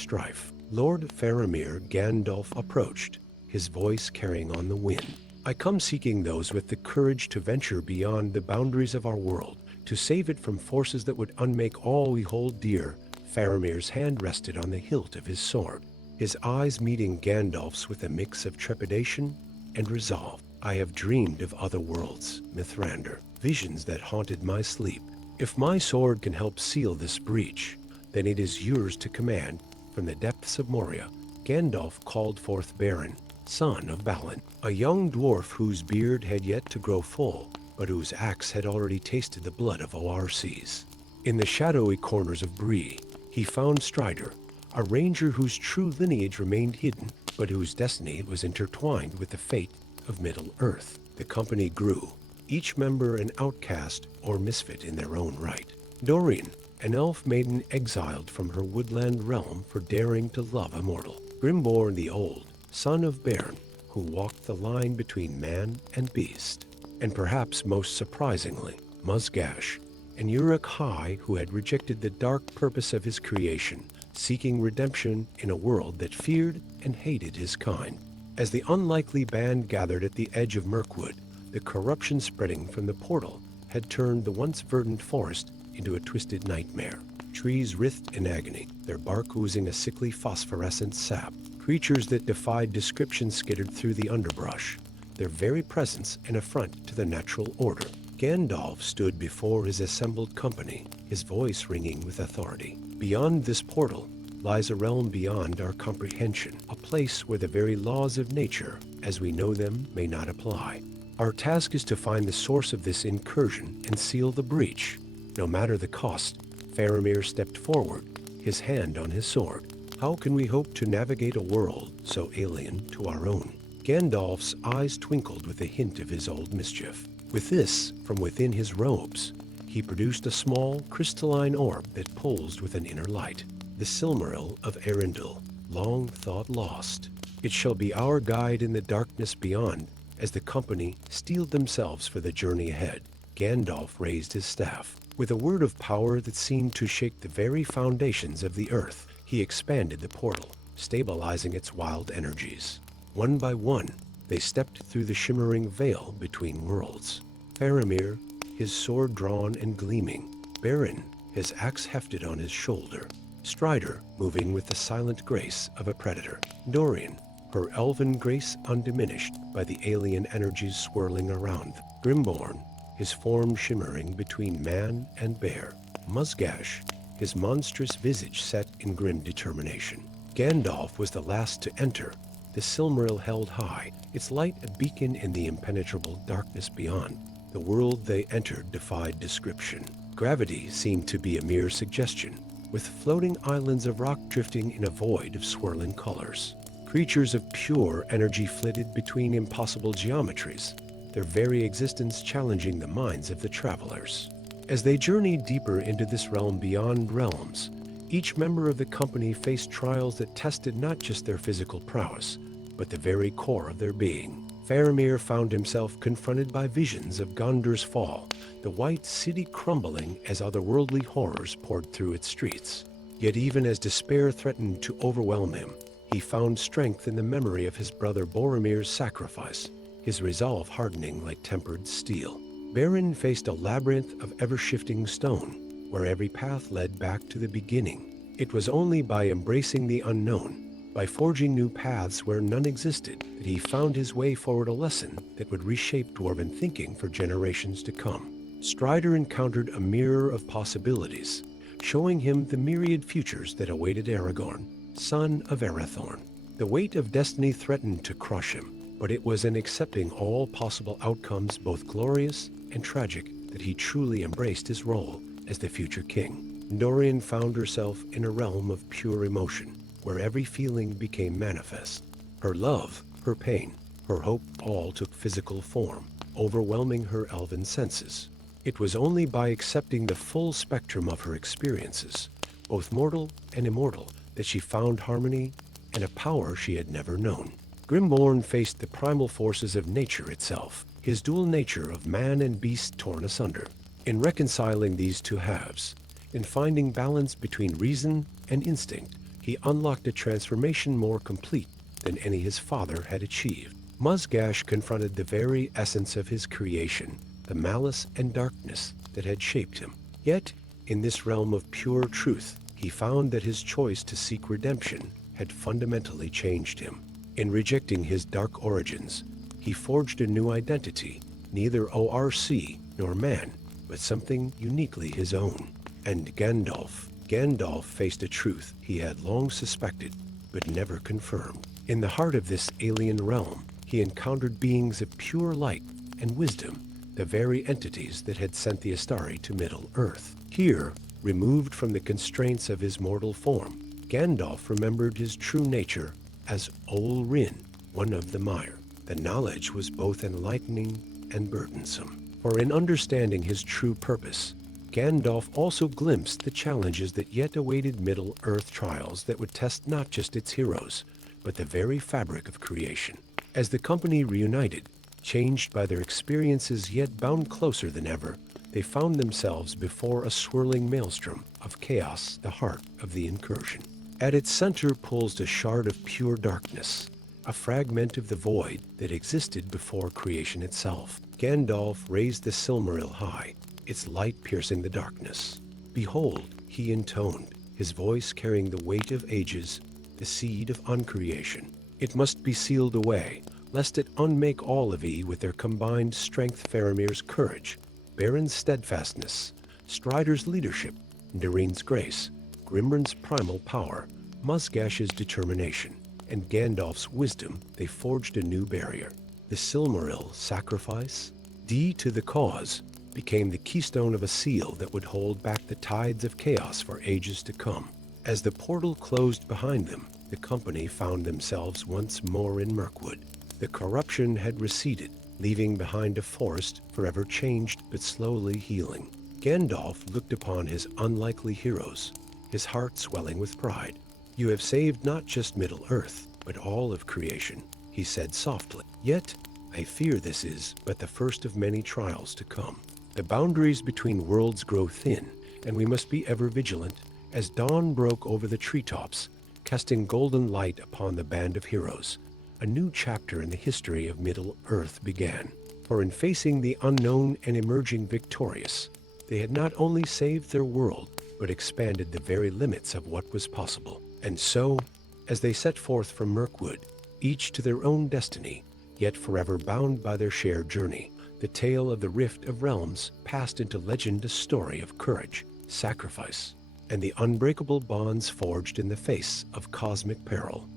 strife. Lord Faramir, Gandalf approached, his voice carrying on the wind. I come seeking those with the courage to venture beyond the boundaries of our world, to save it from forces that would unmake all we hold dear. Faramir's hand rested on the hilt of his sword, his eyes meeting Gandalf's with a mix of trepidation and resolve. I have dreamed of other worlds, Mithrandir, visions that haunted my sleep. If my sword can help seal this breach, then it is yours to command. From the depths of Moria, Gandalf called forth Beren, son of Balin, a young dwarf whose beard had yet to grow full, but whose axe had already tasted the blood of ORCs. In the shadowy corners of Bree, he found Strider, a ranger whose true lineage remained hidden, but whose destiny was intertwined with the fate of Middle-earth. The company grew, each member an outcast or misfit in their own right. Dorian, an elf maiden exiled from her woodland realm for daring to love a mortal. Grimborn the Old, son of Beren, who walked the line between man and beast. And perhaps most surprisingly, Musgash, an Uruk-hai who had rejected the dark purpose of his creation, seeking redemption in a world that feared and hated his kind. As the unlikely band gathered at the edge of Mirkwood, the corruption spreading from the portal had turned the once verdant forest into a twisted nightmare. Trees writhed in agony, their bark oozing a sickly phosphorescent sap. Creatures that defied description skittered through the underbrush, their very presence an affront to the natural order. Gandalf stood before his assembled company, his voice ringing with authority. Beyond this portal lies a realm beyond our comprehension, a place where the very laws of nature, as we know them, may not apply. Our task is to find the source of this incursion and seal the breach. No matter the cost, Faramir stepped forward, his hand on his sword. How can we hope to navigate a world so alien to our own? Gandalf's eyes twinkled with a hint of his old mischief. With this, from within his robes, he produced a small, crystalline orb that pulsed with an inner light. The Silmaril of Arendil, long thought lost. It shall be our guide in the darkness beyond, as the company steeled themselves for the journey ahead. Gandalf raised his staff. With a word of power that seemed to shake the very foundations of the earth, he expanded the portal, stabilizing its wild energies. One by one, they stepped through the shimmering veil between worlds. Faramir, his sword drawn and gleaming. Beren, his axe hefted on his shoulder. Strider, moving with the silent grace of a predator. Dorian, her elven grace undiminished by the alien energies swirling around them. Grimborn, his form shimmering between man and bear. Musgash, his monstrous visage set in grim determination. Gandalf was the last to enter, the Silmaril held high, its light a beacon in the impenetrable darkness beyond. The world they entered defied description. Gravity seemed to be a mere suggestion, with floating islands of rock drifting in a void of swirling colors. Creatures of pure energy flitted between impossible geometries, their very existence challenging the minds of the travelers. As they journeyed deeper into this realm beyond realms, each member of the company faced trials that tested not just their physical prowess, but the very core of their being. Faramir found himself confronted by visions of Gondor's fall, the white city crumbling as otherworldly horrors poured through its streets. Yet even as despair threatened to overwhelm him, he found strength in the memory of his brother Boromir's sacrifice, his resolve hardening like tempered steel. Beren faced a labyrinth of ever-shifting stone, where every path led back to the beginning. It was only by embracing the unknown, by forging new paths where none existed, that he found his way forward, a lesson that would reshape dwarven thinking for generations to come. Strider encountered a mirror of possibilities, showing him the myriad futures that awaited Aragorn, son of Arathorn. The weight of destiny threatened to crush him, but it was in accepting all possible outcomes, both glorious and tragic, that he truly embraced his role as the future king. Dorian found herself in a realm of pure emotion, where every feeling became manifest. Her love, her pain, her hope all took physical form, overwhelming her elven senses. It was only by accepting the full spectrum of her experiences, both mortal and immortal, that she found harmony and a power she had never known. Grimborn faced the primal forces of nature itself, his dual nature of man and beast torn asunder. In reconciling these two halves, in finding balance between reason and instinct, he unlocked a transformation more complete than any his father had achieved. Muzgash confronted the very essence of his creation, the malice and darkness that had shaped him. Yet, in this realm of pure truth, he found that his choice to seek redemption had fundamentally changed him. In rejecting his dark origins, he forged a new identity, neither ORC nor man, but something uniquely his own. And Gandalf faced a truth he had long suspected, but never confirmed. In the heart of this alien realm, he encountered beings of pure light and wisdom, the very entities that had sent the Astari to Middle-earth. Here, removed from the constraints of his mortal form, Gandalf remembered his true nature as Ol Rin, one of the Mire. The knowledge was both enlightening and burdensome, for in understanding his true purpose, Gandalf also glimpsed the challenges that yet awaited Middle-earth trials that would test not just its heroes, but the very fabric of creation. As the company reunited, changed by their experiences yet bound closer than ever, they found themselves before a swirling maelstrom of chaos, the heart of the incursion. At its center pulsed a shard of pure darkness, a fragment of the void that existed before creation itself. Gandalf raised the Silmaril high, its light piercing the darkness. Behold, he intoned, his voice carrying the weight of ages, the seed of uncreation. It must be sealed away, lest it unmake all of Ea with their combined strength, Faramir's courage, Baron's steadfastness, Strider's leadership, Durin's grace, Grimrun's primal power, Muzgash's determination, and Gandalf's wisdom. They forged a new barrier. The Silmaril sacrifice, D to the cause, became the keystone of a seal that would hold back the tides of chaos for ages to come. As the portal closed behind them, the company found themselves once more in Mirkwood. The corruption had receded, leaving behind a forest forever changed but slowly healing. Gandalf looked upon his unlikely heroes, his heart swelling with pride. "You have saved not just Middle-earth, but all of creation," he said softly. "Yet, I fear this is but the first of many trials to come. The boundaries between worlds grow thin, and we must be ever vigilant." As dawn broke over the treetops, casting golden light upon the band of heroes, a new chapter in the history of Middle-earth began. For in facing the unknown and emerging victorious, they had not only saved their world, but expanded the very limits of what was possible. And so, as they set forth from Mirkwood, each to their own destiny, yet forever bound by their shared journey, the tale of the Rift of Realms passed into legend, a story of courage, sacrifice, and the unbreakable bonds forged in the face of cosmic peril.